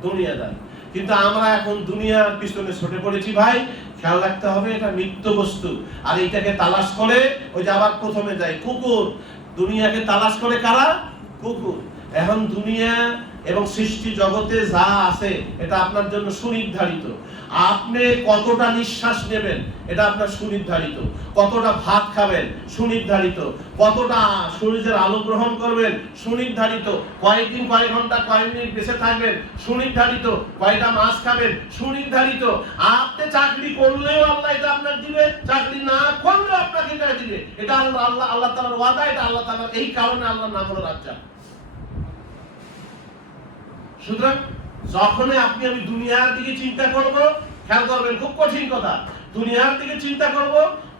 দুনিয়াদার। কিন্তু আমরা এখন দুনিয়ার পিছনে ছুটে পড়েছি ভাই। খেয়াল রাখতে হবে, এটা নিত্য বস্তু। আর এইটাকে তালাশ করে, ওই যে আবার প্রথমে যায় কুকুর, দুনিয়াকে তালাশ করে কারা? কুকুর। এখন দুনিয়া এবং সৃষ্টি জগতে যা আছে এটা আপনার জন্য সুনির্ধারিত। আপনি কতটা নিঃশ্বাস নেবেন এটা আপনার সুনির্ধারিত, কতটা ভাত খাবেন সুনির্ধারিত, কতটা সূর্যের আলো গ্রহণ করবেন সুনির্ধারিত, কয়েকদিন কয়েক ঘন্টা কয়েক মিনিট বেঁচে থাকবেন সুনির্ধারিত, কয়টা মাছ খাবেন সুনির্ধারিত। আপনি চাকরি করলেও আল্লাহ এটা আপনার দিবে, চাকরি না করলেও আপনাকে এটা দিবে। এটা আল্লাহ তাআলার ওয়াদা, এটা আল্লাহ তাআলার, এই কারণে আল্লাহর নাম হলো রাজ্জাক। সুতরাং যখনই আপনি আমি দুনিয়ার দিকে চিন্তা করব, খেয়াল করবেন খুব কঠিন কথা, দুনিয়ার দিকে চিন্তা করব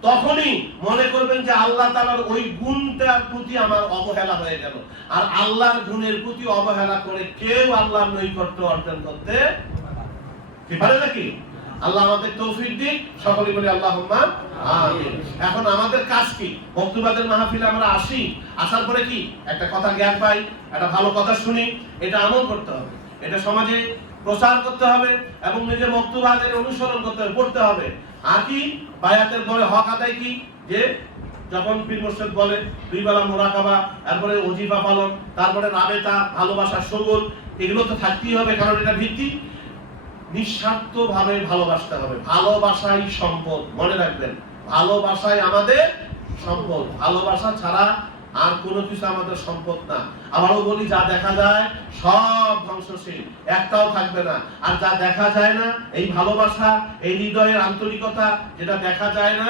তখনই মনে করবেন যে আল্লাহ তাআলার ওই গুণটার প্রতি আমার অবহেলা হয়ে গেল। আর আল্লাহর গুণের প্রতি অবহেলা করে কেউ আল্লাহর নৈকট্য অর্জন করতে কি পারে নাকি? আল্লাহ আমাদের তৌফিক দিক, সকলে বলি আল্লাহুম্মা আমিন। এখন আমাদের কাজ কি? বক্তব্যের মাহফিলে আমরা আসি, আসার পরে কি একটা কথা জ্ঞান পাই, একটা ভালো কথা শুনি, এটা আমল করতে হবে, এটা সমাজে প্রচার করতে হবে এবং নিজের বক্তব্যের অনুসরণ করতে হবে, পড়তে হবে। আর কি বায়াতের পরে হক আদায় কি, যে যখন পীর মুর্শিদ বলে দুই বেলা মুরাকাবা, তারপরে ওজিফা পালন, তারপরে রাবেতা, ভালোবাসা সবল, এগুলো তো থাকতেই হবে, কারণ এটা ভিত্তি। নিঃস্বার্থভাবে ভালোবাসতে হবে, ভালোবাসাই সম্পদ, মনে রাখবেন, ভালোবাসাই আমাদের সম্পদ, ভালোবাসা ছাড়া আর কোনো কিছু আমাদের সম্পদ না। আবারও বলি, যা দেখা যায় সব ধ্বংসশীল, একটাও থাকবে না। আর যা দেখা যায় না, এই ভালোবাসা, এই হৃদয়ের আন্তরিকতা, যেটা দেখা যায় না,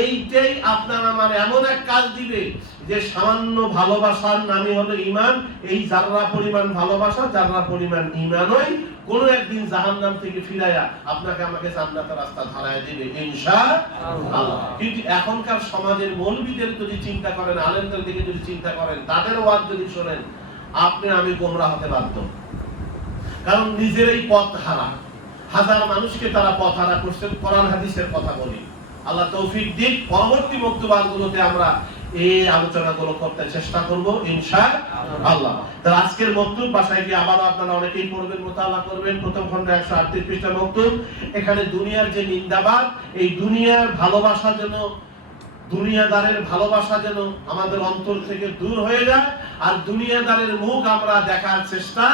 এইটাই আপনার আমার এমন এক কাজ দিবে যে সামান্য ভালোবাসার নামই হলো ঈমান। এই জাররা পরিমাণ ভালোবাসা, জাররা পরিমাণ ঈমানই কোনো একদিন জাহান্নাম থেকে ফিরাইয়া আপনাকে আমাকে জান্নাতের রাস্তা ধরায় দিবে ইনশাআল্লাহ। কিন্তু এখনকার সমাজের মৌলবীদের যদি চিন্তা করেন, আলেমদের দিকে যদি চিন্তা করেন, তাদের ওয়াজ যদি শোনেন, আপনি আমি গোমরাহ হতে বাধ্য। কারণ নিজেরাই পথ হারা, হাজার মানুষকে তারা পথ হারা করছেন। কোরআন হাদিসের কথা বলি, আল্লাহ তৌফিক দিক, পরবর্তী বক্তব্যগুলোতে আমরা এই আলোচনাগুলো করতে চেষ্টা করব ইনশাআল্লাহ। তাহলে আজকের বক্তব্য বাসায় গিয়ে আবারও আপনারা অনেকেই পড়বেন, মুতাআল্লা করবেন। প্রথম খণ্ডে 138 পৃষ্ঠা বক্তব্য। এখানে দুনিয়ার যে নিন্দাবাদ, এই দুনিয়ার ভালোবাসা যেন, দুনিয়াদারের ভালোবাসা যেন আমাদের অন্তর থেকে দূর হয়ে যায়। আর দুনিয়াদারের মুখ আমরা দেখার চেষ্টা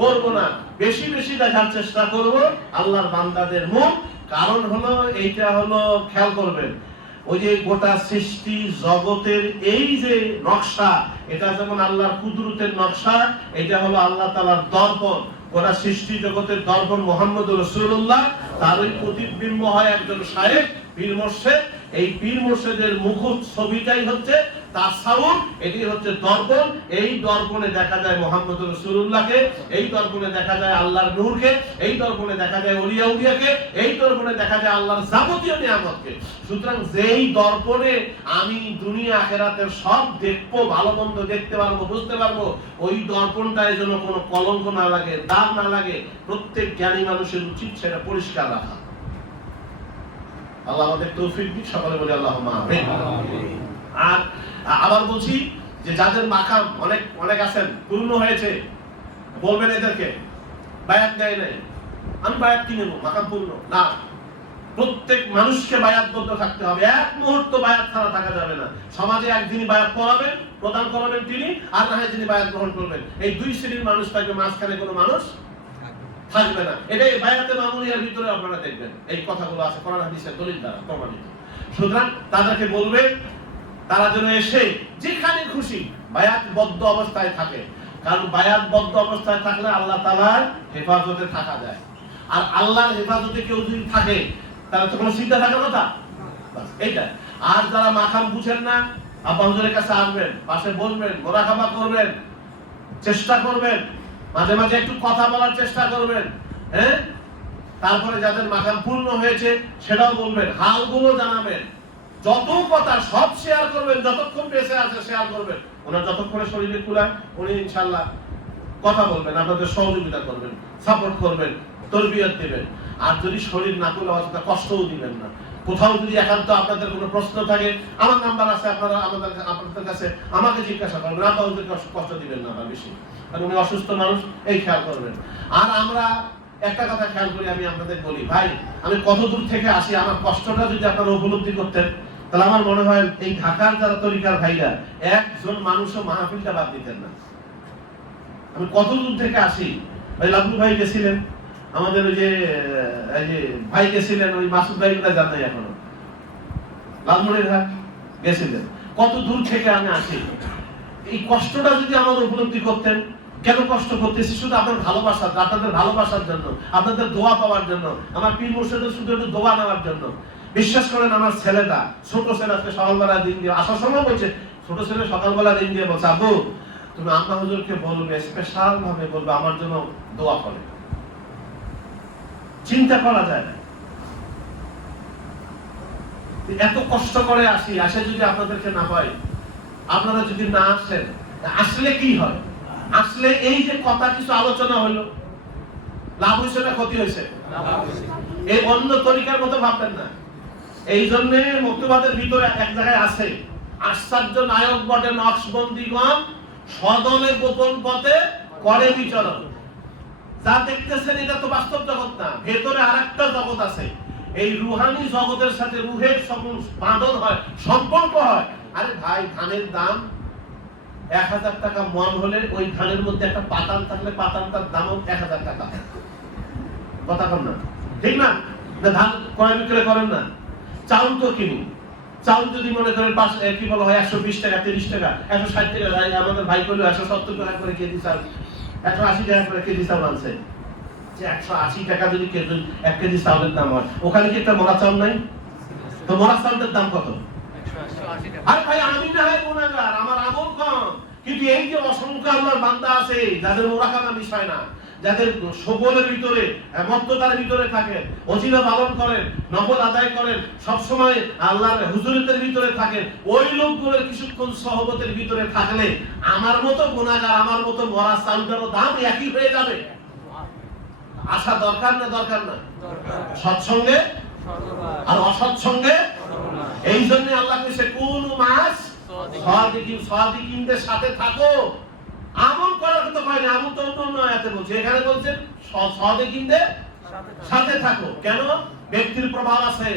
করব না, বেশি বেশি দেখার চেষ্টা করব আল্লাহর বান্দাদের মুখ। কারণ হলো এইটা হলো, খেয়াল করবেন, ওই যে গোটা সৃষ্টি জগতের এই যে নকশা, এটা যেমন আল্লাহর কুদরতের নকশা, এটা হলো আল্লাহ তাআলার দর্পণ। গোটা সৃষ্টি জগতের দর্পণ মুহাম্মদুর রাসূলুল্লাহ, তারই প্রতিবিম্ব হয় একজন শায়েখ, পীর মুর্শিদ। এই পীর মুর্শিদের মুখোশ ছবিটাই হচ্ছে তাসাউর, এটি হচ্ছে দর্পণ। এই দর্পণে দেখা যায় মুহাম্মদুর রাসূলুল্লাহকে, এই দর্পণে দেখা যায় আল্লাহর নূরকে, এই দর্পণে দেখা যায় ওলিয়া উলিয়াকে, এই দর্পণে দেখা যায় আল্লাহর যাবতীয় নিয়ামতকে। সুতরাং যেই দর্পণে আমি দুনিয়া আখিরাতের সব দেখবো, ভালো মন্দ দেখতে পারবো, বুঝতে পারবো, ওই দর্পণটায় যেন কোনো কলঙ্ক না লাগে, দাগ না লাগে। প্রত্যেক জ্ঞানী মানুষের উচিত সেটা পরিষ্কার রাখা। আল্লাহ আমাদের তৌফিক দিক, সকলে বলি আল্লাহুম্মা আমিন। আর আবার বলছি যে যাদের মাকাম অনেক অনেক আছেন, পূর্ণ হয়েছে, বলবেন এদেরকে বায়াত দেয় নাই, আমি বায়াত কি নেব, মাকাম পূর্ণ না। প্রত্যেক মানুষকে বায়াতবদ্ধ থাকতে হবে, এক মুহূর্ত বায়াত ছাড়া থাকা যাবে না। সমাজে একদিনই বায়াত করাবেন, প্রদান করাবেন তিনি, আর না হয় যিনি বায়াত গ্রহণ করবেন। এই দুই শ্রেণীর মানুষ থাকবে, মাঝখানে কোনো মানুষ থাকবে না। এটাই বায়াতে মামুলিয়ার ভিতরে আপনারা দেখবেন এই কথাগুলো আছে, কোরআন হাদিসের দলিল দ্বারা প্রমাণিত। সুতরাং তাদেরকে বলবে তারা যেন এসে যেখানে খুশি বায়াতবদ্ধ অবস্থায় থাকে। কারণ বায়াতবদ্ধ অবস্থায় থাকলে আল্লাহ তাআলার হেফাজতে থাকা যায়। আর আল্লাহর হেফাজতে কেউ যদি থাকে তাহলে তো কোনো চিন্তা থাকার কথা, এইটা। আর যারা মাকাম বুঝেন না, আব্বা হুজুরের কাছে আসবেন, পাশে বসবেন, মুরাকাবা করবেন, চেষ্টা করবেন, মাঝে মাঝে একটু কথা বলার চেষ্টা করবেন, হ্যাঁ। তারপরে যাদের মাকাম পূর্ণ হয়েছে সেটাও বলবেন, হালগুলো জানাবেন, যত কথা সব শেয়ার করবেন, যতক্ষণ বেঁচে আছে শেয়ার করবেন। ওনার যতক্ষণে শরীরে কুলায় উনি ইনশাআল্লাহ কথা বলবেন, আপনাদের সহযোগিতা করবেন, সাপোর্ট করবেন, তরবিয়ত দিবেন। আর যদি শরীর না কুলায় অযথা কষ্টও দিবেন না। কোথাও যদি একান্ত আপনাদের কোনো প্রশ্ন থাকে, আমার নাম্বার আছে, আপনারা আপনাদের কাছে আমাকে জিজ্ঞাসা করবেন, আপনাদের কষ্ট দিবেন না বেশি, কারণ উনি অসুস্থ মানুষ, এই খেয়াল করবেন। আর আমরা একটা কথা খেয়াল করি, আমি আপনাদের বলি, ভাই আমি কত দূর থেকে আসি, আমার কষ্টটা যদি আপনারা উপলব্ধি করতেন, তাহলে আমার মনে হয় এই ঢাকার যারা তরিকার ভাইরা একজন মানুষও মাহফিলটা বাদ দিতেন না। আমি কত দূর থেকে আসি। ওই লাভলু ভাই গেছিলেন, আমাদের ওই যে ভাই গেছিলেন, ওই মাসুদ ভাই কোথায় জান নাই এখনো, লালমনিরহাট গেছিলেন। কত দূর থেকে আমি আসি। এই কষ্টটা যদি আমার উপলব্ধি করতেন, কেন কষ্ট করতেছি, শুধু আপনার ভালোবাসার, আপনাদের ভালোবাসার জন্য, আপনাদের দোয়া পাওয়ার জন্য, আমার পীর মুর্শিদের শুধু একটু দোয়া নেওয়ার জন্য। বিশ্বাস করেন, আমার ছেলেটা, ছোট ছেলে, আজকে সকালবেলা দিন দিয়ে আসার সময় বলছে, ছোট ছেলে সকালবেলা দিন দিয়ে বলছে, আব্বু তুমি আম্মা হুজুরকে বলবে, স্পেশাল ভাবে বলবে আমার জন্য দোয়া করে। চিন্তা করা যায় না, এত কষ্ট করে আসি, আসে যদি আপনাদেরকে না পাই, আপনারা যদি না আসেন, আসলে কি হয়? আসলে এই যে কথা কিছু আলোচনা হলো, লাভ হয়েছে না ক্ষতি হয়েছে? এই অন্য তরিকার মতো ভাববেন না। এই জন্য মুক্তিবাদের ভিতরে এক জায়গায় আছে, আশ্চর্য নায়ক বটে নকশবন্দিগণ, সদলে গোপন পথে করে বিচরণ। যা দেখতেছেন এটা তো বাস্তব জগৎ না, ভেতরে আরেকটা জগৎ আছে। এই রুহানি জগতের সাথে রুহের সকল বাঁধন হয়, সম্পর্ক হয়। আরে ভাই, ধানের দাম 1000 টাকা মন হলে ওই ধানের মধ্যে একটা পাতান থাকলে পাতানটার দামও 1000 টাকা। কথা বল না, ঠিক না? ধান ক্রয় বিক্রয় করেন না। চাউল তো কিনি, চাউল যদি মনে করেন কি বলা হয় 120 টাকা, 30 টাকা, 160 টাকা, আমাদের ভাই করলো 170 টাকা করে কেজি চাল, 180 টাকা করে কেজি চাল আনছে। যে 180 টাকা যদি এক কেজি চাউলের দাম হয়, ওখানে কি একটা মরা চাউল নাই? তো মরা চাউলের দাম কত? আরে ভাই, আমি না হয় গুনাহগার, আমার আমল কম, কিন্তু এই যে অসংখ্য আল্লাহর বান্দা আছে যাদের মুরাকাবা মিস হয় না, যাদের সবলের ভিতরে, মত্ততার ভিতরে থাকেন, ওজিফা পালন করেন, নফল আদায় করেন, সব সময় আল্লাহর হুজুরিয়তের ভিতরে থাকেন, ওই লোকগুলোর কিছুক্ষণ সহবতের ভিতরে থাকলে আমার মতো গুনাহগার, আমার মতো মরা চাউলেরও দাম একই হয়ে যাবে। আশা দরকার না দরকার না? সৎসঙ্গে আর অসৎসঙ্গে। এই জন্য আল্লাহ কইছে কোন মাস সাদিকিনদের সাথে থাকো। আমল করার কথা কয় না, আমল তো অন্য আয়াতে বলছে, এখানে বলছেন সাদিকিনদের সাথে থাকো। কেন? ব্যক্তির প্রভাব আছে,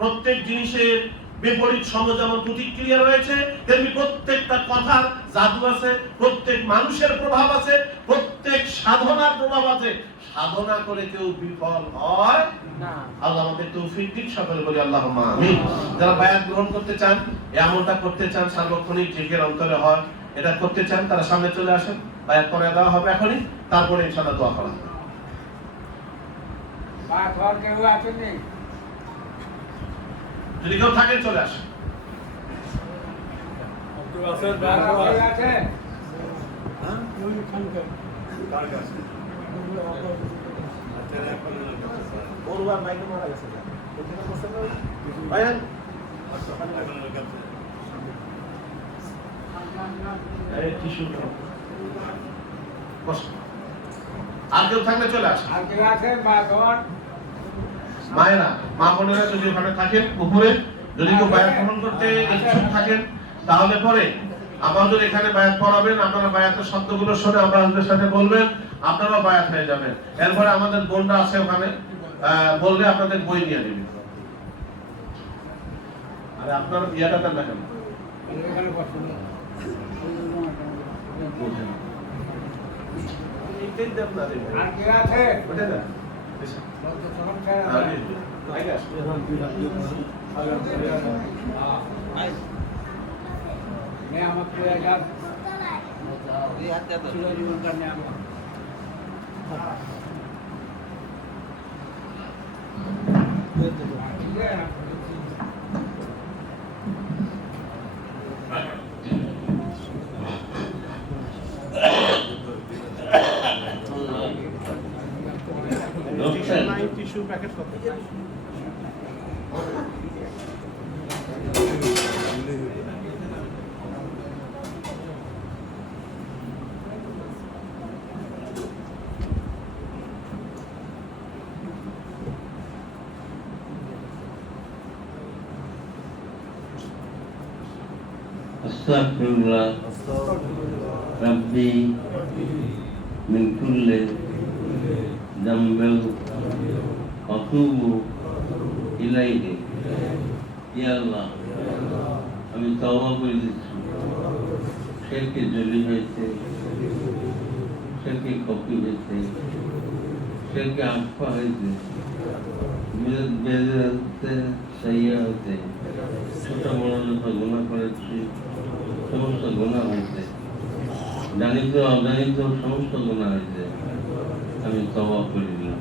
প্রত্যেক জিনিসের বিপরীত সময় যেমন প্রতিক্রিয়া রয়েছে, তেমনি প্রত্যেকটা কথার জাদু আছে, প্রত্যেক মানুষের প্রভাব আছে, প্রত্যেক সাধনার প্রভাব আছে। সাধনা করে কেউ বিফল হয় না। আল্লাহ আমাদের তৌফিক দিক, সকলে বলি আল্লাহুম্মা আমিন। যারা বায়াত গ্রহণ করতে চান, এই আমলটা করতে চান, সার্বক্ষণিক জিকির অন্তরে হয়, এটা করতে চান, তারা সামনে চলে আসেন, বায়াত করে দেওয়া হবে এখনই, তারপরে ইনশাআল্লাহ দোয়া করা হবে। বায়াত হওয়ার কেউ আছেন? যদি কেউ থাকেন চলে আসেন। আর কেউ থাকলে চলে আসেন। মায়েরা, মা বোনেরা যদি ওখানে থাকেন উপরে, যদি কেউ বায়াত গ্রহণ করতে ইচ্ছুক থাকেন, তাহলে পরে আমাদের এখানে বায়াত পড়াবেন, আপনারা বায়াতের শব্দগুলো শুনে আমাদের সাথে বলবেন, আপনারাও বায়াত হয়ে যাবেন। এরপরে আমাদের বোনরা আছে ওখানে, বললে আপনাদের বই নিয়ে নেবেন। আরে আপনার বিয়াটা দেন না কেন? টিস্যু প্যাকেট কত? Astaghfirullah Rabbi min kulli dhanbin atubu ilayhi। Ya Allah, আমি তওবা করে দিচ্ছি, শিরকে জড়িত হয়েছে, শিরকে কপি হয়েছে, শিরকে আকফা হয়েছে, বেদাতে সাইয়া হয়েছে, ছোট বড় যত গুনাহ করেছি সমস্ত গুনাহ হয়েছে, জানিত অজানিত সমস্ত গুনাহ হয়েছে। আমি তওবা করে দিলাম,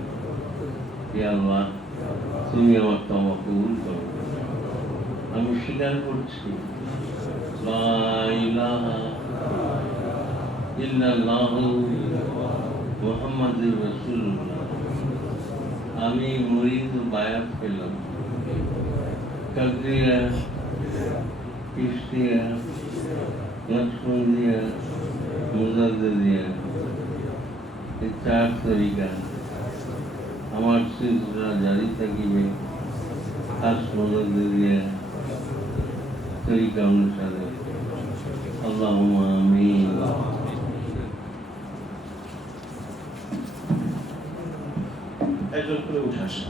হে আল্লাহ তুমি আমার তওবা কবুল করো। আমি স্বীকার করছি লা ইলাহা ইল্লাল্লাহু মুহাম্মাদুর রাসূলুল্লাহ। আমি মুরিদ বায়াত পেলাম। কাকরিয়া, কিস্তিয়া, লক্ষ্মণদিয়া, মুজাদ্দিদিয়া, এই 4 তরিকা আমার সিলসিলা জারি থাকিবে। খাস মুজাদ্দিদিয়া তরিকা অনুসারে। আল্লাহুম্মা আমিন। একজন করে উঠে আসে।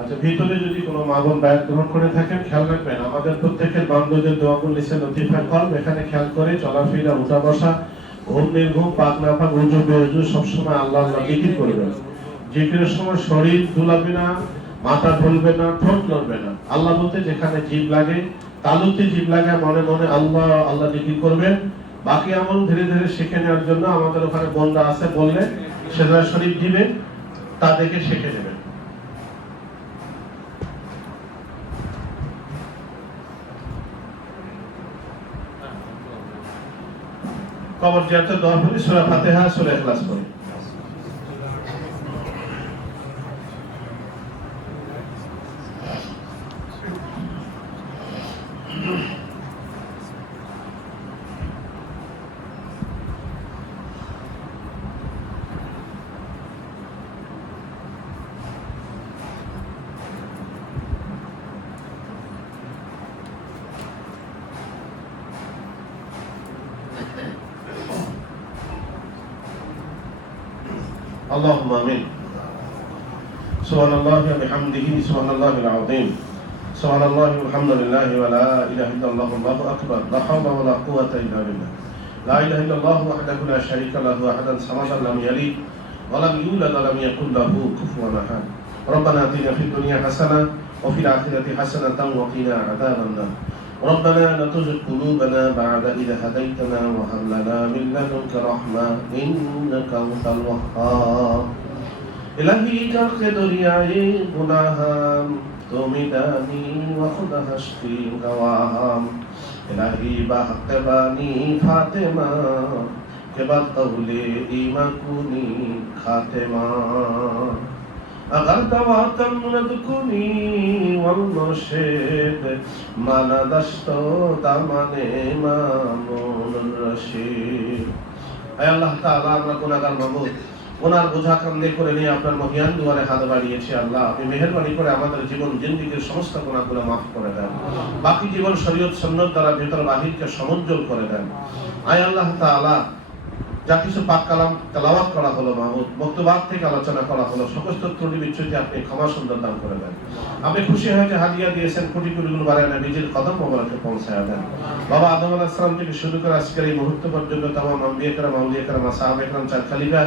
আচ্ছা, ভিতরে যদি কোনো মা বোন বায়াত গ্রহণ করে থাকেন, খেয়াল রাখবেন আমাদের প্রত্যেকের বান্ধবদের দোয়াগুল লিখে নোটিফাই করব। এখানে খেয়াল করে চলাফেরা, উঠা বসা, ঘুম নির্ঘুম, পাক না পাক, উজু বেউজু সবসময় আল্লাহ আল্লাহ জিকির করবেন। জিকিরের সময় শরীর দুলাবে না, মাথা ঢুলবে না, ঠোঁট লড়বে না। আল্লাহ বলতে যেখানে জিভ লাগে, তালুতে জিভ লাগে, মনে মনে আল্লাহ আল্লাহ জিকির করবেন। বাকি আমল ধীরে ধীরে শিখে নেওয়ার জন্য আমাদের ওখানে বন্ধা আছে, বললে সেজদা শরীফ দিবে, তা দেখে শিখে নেবেন। কবর জিয়ারতে দোয়া করি, সূরা ফাতিহা, সূরা ইখলাস পড়ি। اللهم آمين. سبحان الله وبحمده سبحان الله العظيم. سبحان الله والحمد لله ولا إله إلا الله والله أكبر. لا حول ولا قوة إلا بالله. لا إله إلا الله وحده لا شريك له أحدا صمدا لم يلد ولم يولد ولم يكن له كفوا أحد. ربنا آتنا في الدنيا حسنة وفي الآخرة حسنة وقنا عذاب النار. ربنا لا تزغ قلوبنا بعد إذ هديتنا وهب لنا من لدنك رحمة إنك أنت الوهاب. إلهی چرخ دریائے گناہم تمی دانی و خدا ہستی گواہم. الہی بحق بانی فاطمہ کے بعد قول ایمان کنی خاتمہ. اگر دواتم ندکنی والمرشد مانا دستو دامن مامون الرشید. اے اللہ تعالی আমরা গুনাহগার মাবুদ, ওনার বোঝা কাঁধে করে নিয়ে আপনার মহিয়ান দুয়ারে হাত বাড়িয়েছি আল্লাহ, আপনি মেহেরবানি করে আমাদের জীবন জিন্দিগির সমস্ত গুনাহগুলো মাফ করে দেন, বাকি জীবন শরীয়ত সুন্নাত দ্বারা ভেতর বাহিরকে সমুজ্জ্বল করে দেন। আয় আল্লাহ তাআলা, যা কিছু পাক কালাম তেলাওয়াত করা হলো মাহমুদ, বক্তব্য থেকে আলোচনা করা হলো, সমস্ত ত্রুটি বিচ্যুতি আপনি ক্ষমা সুন্দর দান করে দেন। আপনি খুশি হয়ে যে হাদিয়া দিয়েছেন কোটি কোটি গুণ বাড়ায় না, নিজের কদম মোবারকে পৌঁছায় দেন। বাবা আদম আলাইহিস সালাম থেকে শুরু করে আজকের এই মুহূর্ত পর্যন্ত তামাম আম্বিয়া کرام, আউলিয়া کرام, সাহাবা کرام, চার খলিফা,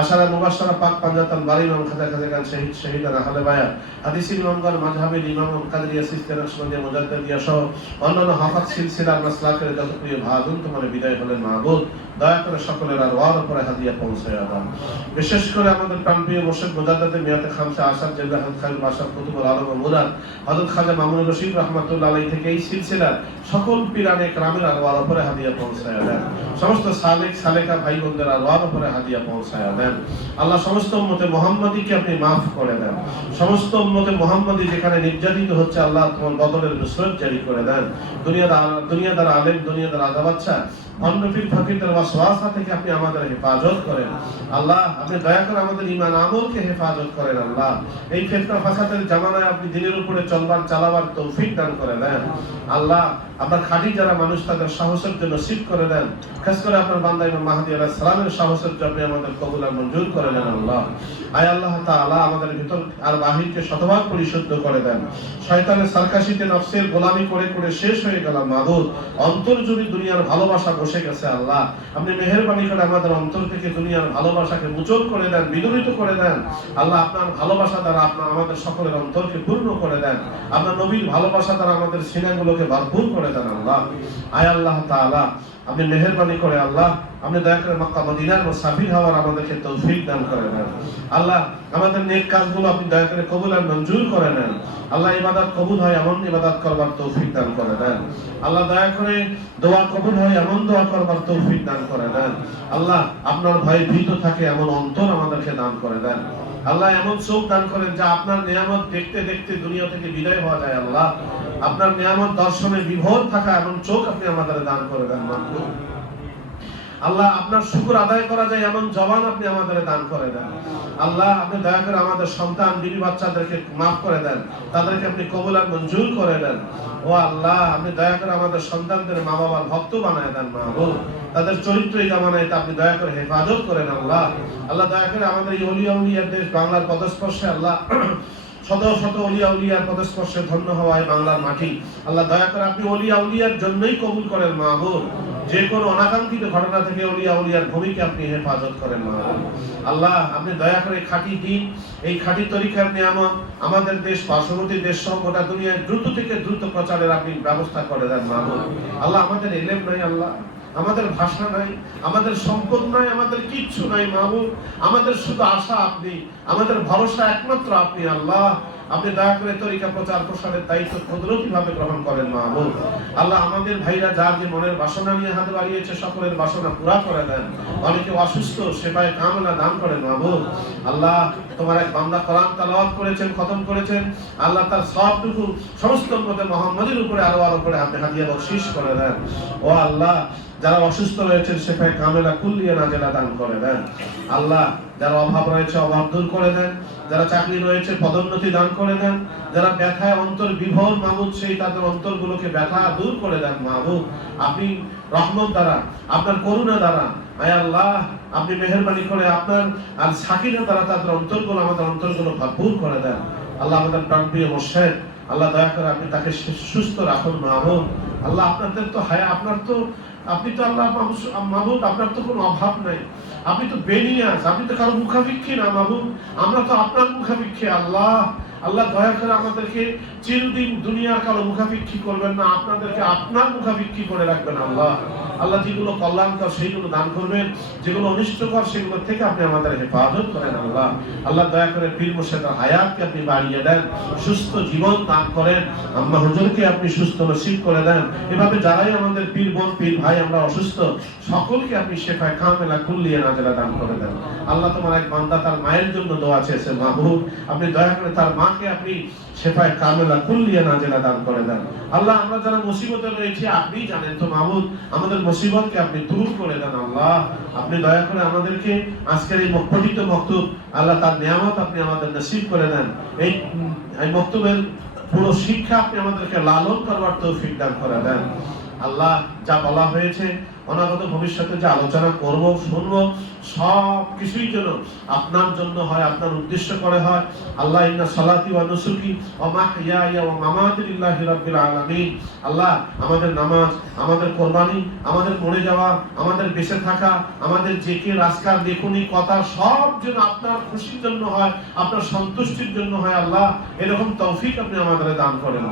আশারা মুবাশশারা, পাক পাঞ্জাতন, বারি ইমাম, খাজা খাজা খান, শহীদ শহীদানা, আহলে বায়াত, হাদিসি ইমামগণ, মাযহাবের ইমাম, কাদরিয়া, সিস্তার, নকশবন্দিয়া, মুজাদ্দিদিয়া সহ অন্যান্য হাফাজ সিলসিলার মাসলাকের যত প্রিয় ভাগুন তোমার বিদায় হলেন মাহবুব, দয়া করে সকলের আরওয়ার উপরে হাদিয়া পৌঁছায় দেন। বিশেষ করে আমাদের প্রাণপ্রিয় মুর্শিদ মুজাদ্দিদ মিয়াতে খামসা আসাদ জেলা খায়রুল বাশার কুতুবুল আলম ও মুরাদ হযরত খাজা মামুনুর রশিদ রাহমাতুল্লাহ আলাইহি থেকে এই সিলসিলার সকল পীরানে কেরামের আরওয়ার উপরে হাদিয়া পৌঁছায় দেন। সমস্ত সালেক সালেকা ভাই বোনদের আরওয়ার উপরে হাদিয়া পৌঁছায় দেন। আল্লাহ সমস্ত উম্মতে মুহাম্মাদীকে আপনি maaf করে দেন। সমস্ত উম্মতে মুহাম্মাদী যেখানে নির্যাতিত হচ্ছে আল্লাহ তোমার বদলের নুসরত জারি করে দেন। দুনিয়াদার আলেম, দুনিয়াদার আযাবাচ্চা, অন্নপীর ফকিরদের ওয়াসওয়াসা থেকে আপনি আমাদের হেফাজত করেন আল্লাহ। আপনি দয়া করে আমাদের ঈমান আমলকে হেফাজত করেন আল্লাহ। এই ফিতনা ফাসাদের জামানায় আপনি দিনের উপরে চলবার চালাবার তৌফিক দান করে দেন আল্লাহ। আপনার খাঁটি যারা মানুষ তাদের সাহসের জন্য নসিব করে দেন। খাস করে আপনার বান্দা ইমাম মাহদী আলাইহিস সালামের সাহসের জন্য আপনি আমাদের কবুল আর মঞ্জুর করে নেন আল্লাহ। আয় আল্লাহ তাআলা, আমাদের ভিতর আর বাহিরকে শতভাগ পরিশুদ্ধ করে দেন। শয়তানের সারকাশিতে নফসের গোলামি করে করে শেষ হয়ে গেলাম মাবুদ। অন্তর জুড়ে দুনিয়ার ভালোবাসা বসে গেছে আল্লাহ। আপনি মেহেরবানি করে আমাদের অন্তর থেকে দুনিয়ার ভালোবাসাকে মোচন করে দেন, বিদরিত করে দেন আল্লাহ। আপনার ভালোবাসা দ্বারা আপনার আমাদের সকলের অন্তরকে পূর্ণ করে দেন। আপনার নবীর ভালোবাসা দ্বারা আমাদের সিনাগুলোকে ভরপুর করে দেন আল্লাহ। আয় আল্লাহ তাআলা, আপনি মেহেরবানি করে আল্লাহ, আপনি দয়া করে মক্কা মদিনার মুসাফির হওয়ার আমাদেরকে তৌফিক দান করে দেন আল্লাহ। আমাদের নেক কাজগুলো আপনি দয়া করে কবুল আর মঞ্জুর করে নেন আল্লাহ। ইবাদত কবুল হয় এমন ইবাদত করবার তৌফিক দান করে দেন আল্লাহ। দয়া করে দোয়া কবুল হয় এমন দোয়া করবার তৌফিক দান করে দেন আল্লাহ। আপনার ভয়ে ভীত থাকে এমন অন্তর আমাদেরকে দান করে দেন আল্লাহ। এমন চোখ দান করেন যা আপনার নিয়ামত দেখতে দেখতে দুনিয়া থেকে বিদায় হওয়া যায় আল্লাহ। আপনার নিয়ামত দর্শনে বিভোর থাকা এমন চোখ আপনি আমাদের দান করে দেন মাহবুব আল্লাহ। আপনার শুকর আদায় করা যায় এমন জবান আপনি আমাদের দান করে দেন আল্লাহ। আপনি দয়া করে আমাদের সন্তান বিবি বাচ্চাদেরকে মাফ করে দেন, তাদেরকে আপনি কবুল আর মঞ্জুর করে দেন ও আল্লাহ। আপনি দয়া করে আমাদের সন্তানদের মা বাবার ভক্ত বানায় দেন মাহবুব। তাদের চরিত্রই কামনায় আপনি দয়া করে হেফাজত করেন আল্লাহ। আল্লাহ দয়া করে আমাদের এই ওলিয়া উলিয়ার দেশ বাংলার পদস্পর্শে আল্লাহ, শত শত ওলিয়া উলিয়ার পদস্পর্শে ধন্য হওয়ায় বাংলার মাটি আল্লাহ দয়া করে আপনি ওলিয়া উলিয়ার জন্যই কবুল করেন মাহবুব। যে কোনো অনাকাঙ্ক্ষিত ঘটনা থেকে ওলিয়া উলিয়ার ভূমিকে আপনি হেফাজত করেন মাহবুব আল্লাহ। আপনি দয়া করে খাঁটি দিন, এই খাঁটি তরিকার নিয়ামত আমাদের দেশ, পার্শ্ববর্তী দেশ সহ গোটা দুনিয়ায় দ্রুত থেকে দ্রুত প্রচারের আপনি ব্যবস্থা করে দেন মাহবুব আল্লাহ। আমাদের এলেম নাই আল্লাহ, আমাদের ভাষা নাই, আমাদের সম্পদ নাই, আমাদের কিচ্ছু নাই মাহবুব। আমাদের শুধু আশা আপনি, আমাদের ভরসা একমাত্র আপনি আল্লাহ। আপনি দয়া করে তরিকা প্রচার প্রসারের দায়িত্ব কুদরতিভাবে গ্রহণ করেন মাহবুব আল্লাহ। আমাদের ভাইরা যার যে মনের বাসনা নিয়ে হাত বাড়িয়েছে সকলের বাসনা পুরা করে দেন। অনেকে অসুস্থ, সেবায় কামনা দান করেন মাহবুব আল্লাহ। তোমার এক বান্দা কোরআন তেলাওয়াত করেছেন, খতম করেছেন আল্লাহ, তার সবটুকু সমস্ত উম্মতে মুহাম্মাদীর উপরে আরো আরো করে আপনি হাদিয়া বখশিশ করে দেন ও আল্লাহ। যারা অসুস্থ রয়েছেন সেফায়ে কামেলা কুল্লিয়া নাজেলা দান করে দেন আল্লাহ। যারা অভাব রয়েছে অভাব দূর করে দেন, যারা চাকরি রয়েছে পদোন্নতি দান করে দেন, যারা ব্যথায় অন্তর বিভোর মাহবুব সেই তাদের অন্তরগুলোকে ব্যথা দূর করে দেন মাহবুব। আপনি রহমত দ্বারা, আপনার করুণা দ্বারা আয় আল্লাহ, আপনি মেহেরবানি করে আপনার আর সাকিনা দ্বারা তাদের অন্তরগুলো, আমাদের অন্তরগুলো ভরপুর করে দেন আল্লাহ। আমাদের প্রাণপ্রিয় মুর্শিদ আল্লাহ দয়া করে আপনি তাকে সুস্থ রাখুন মাহবুব আল্লাহ। আপনাদের তো হায়া, আপনার তো, আপনি তো আল্লাহ মাহবুব, আপনার তো কোনো অভাব নাই, আপনি তো বেনিয়াজ, আপনি তো কারো মুখাভিক্ষী না মাহবুব। আমরা তো আপনার মুখাভিক্ষী আল্লাহ। আল্লাহ দয়া করে আমাদেরকে চিরদিন দুনিয়ার কারো মুখাভিক্ষী করবেন না, আপনাদেরকে আপনার মুখাভিক্ষী করে রাখবেন আল্লাহ। আল্লাহ যেগুলো কল্যাণকর সেইগুলো দান করবেন, যেগুলো অনিষ্টকর সেগুলো থেকে আপনি আমাদের হেফাজত করেন আল্লাহ। আল্লাহ দয়া করে পীর মুর্শিদের হায়াতকে আপনি বাড়িয়ে দেন, সুস্থ জীবন দান করেন, আম্মা হুজুরকে আপনি সুস্থ নসিব করে দেন। এভাবে যারাই আমাদের পীর বোন পীর ভাই আমরা অসুস্থ, সকলকে আপনি শেফায়ে কামেলা কুল্লিয়া নাজেলা দান করে দেন আল্লাহ। তোমার এক বান্দা তার মায়ের জন্য দোয়া চেয়েছে মাহবুব, আপনি দয়া করে তার মাকে মাকে আপনি শেফায়ে কামেলা কুল্লিয়া নাজেলা দান করে দেন। আল্লাহ আমরা যারা মুসিবতে রয়েছে আপনি জানেন তো মাবুদ, আমাদের মুসিবতকে আপনি দূর করে দেন। আল্লাহ আপনি দয়া করে আমাদেরকে আজকের এই পঠিত মক্তব আল্লাহ তার নিয়ামত আপনি আমাদের নসিব করে দেন। এই মক্তবের পুরো শিক্ষা আপনি আমাদেরকে লালন করবার তৌফিক দান করে দেন। আল্লাহ যা বলা হয়েছে অনাগত ভবিষ্যতে যে আলোচনা করব শুনবো সব কিছুই যেন আপনার জন্য হয়, আপনার উদ্দেশ্য করে হয়। আল্লাহ ইন্না সালাতি ওয়া নুসুকি ওয়া মাহইয়ায়া ওয়া মামাতি লিল্লাহি রাব্বিল আলামিন। আল্লাহ আমাদের নামাজ, আমাদের কুরবানি, আমাদের মরে যাওয়া, আমাদের বেঁচে থাকা, আমাদের জিকির আজকার দেখুনি কথা সব যেন আপনার খুশির জন্য হয়, আপনার সন্তুষ্টির জন্য হয়। আল্লাহ এরকম তৌফিক আপনি আমাদের দান করেন।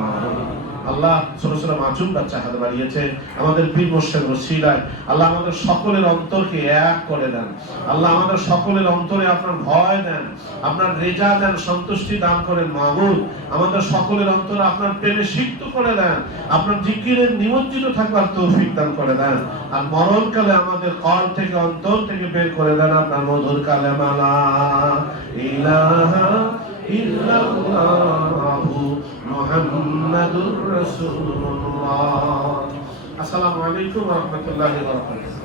আল্লাহ ছোট ছোট মাসুম বাচ্চা হাত বাড়িয়েছে আমাদের পীর মুর্শিদ ওসিলায় আল্লাহ আমাদের সকলের অন্তরকে এক করে দেন। আল্লাহ আমাদের সকলের অন্তরে আপনার ভয় দেন, আপনার রেজা দেন, সন্তুষ্টি দান করেন। মাবুদ আমাদের সকলের অন্তরে আপনার প্রেমে সিক্ত করে দেন, আপনার জিকিরে নিমজ্জিত থাকবার তৌফিক দান করে দেন। আর মরণকালে আমাদের কল থেকে অন্তর থেকে বের করে দেন আপনার মধুর কালেমা লা ইলাহা ইল্লাল্লাহু মুহাম্মাদুর রাসূলুল্লাহ। আসসালামু আলাইকুম ওয়া রাহমাতুল্লাহি ওয়া বারাকাতুহু।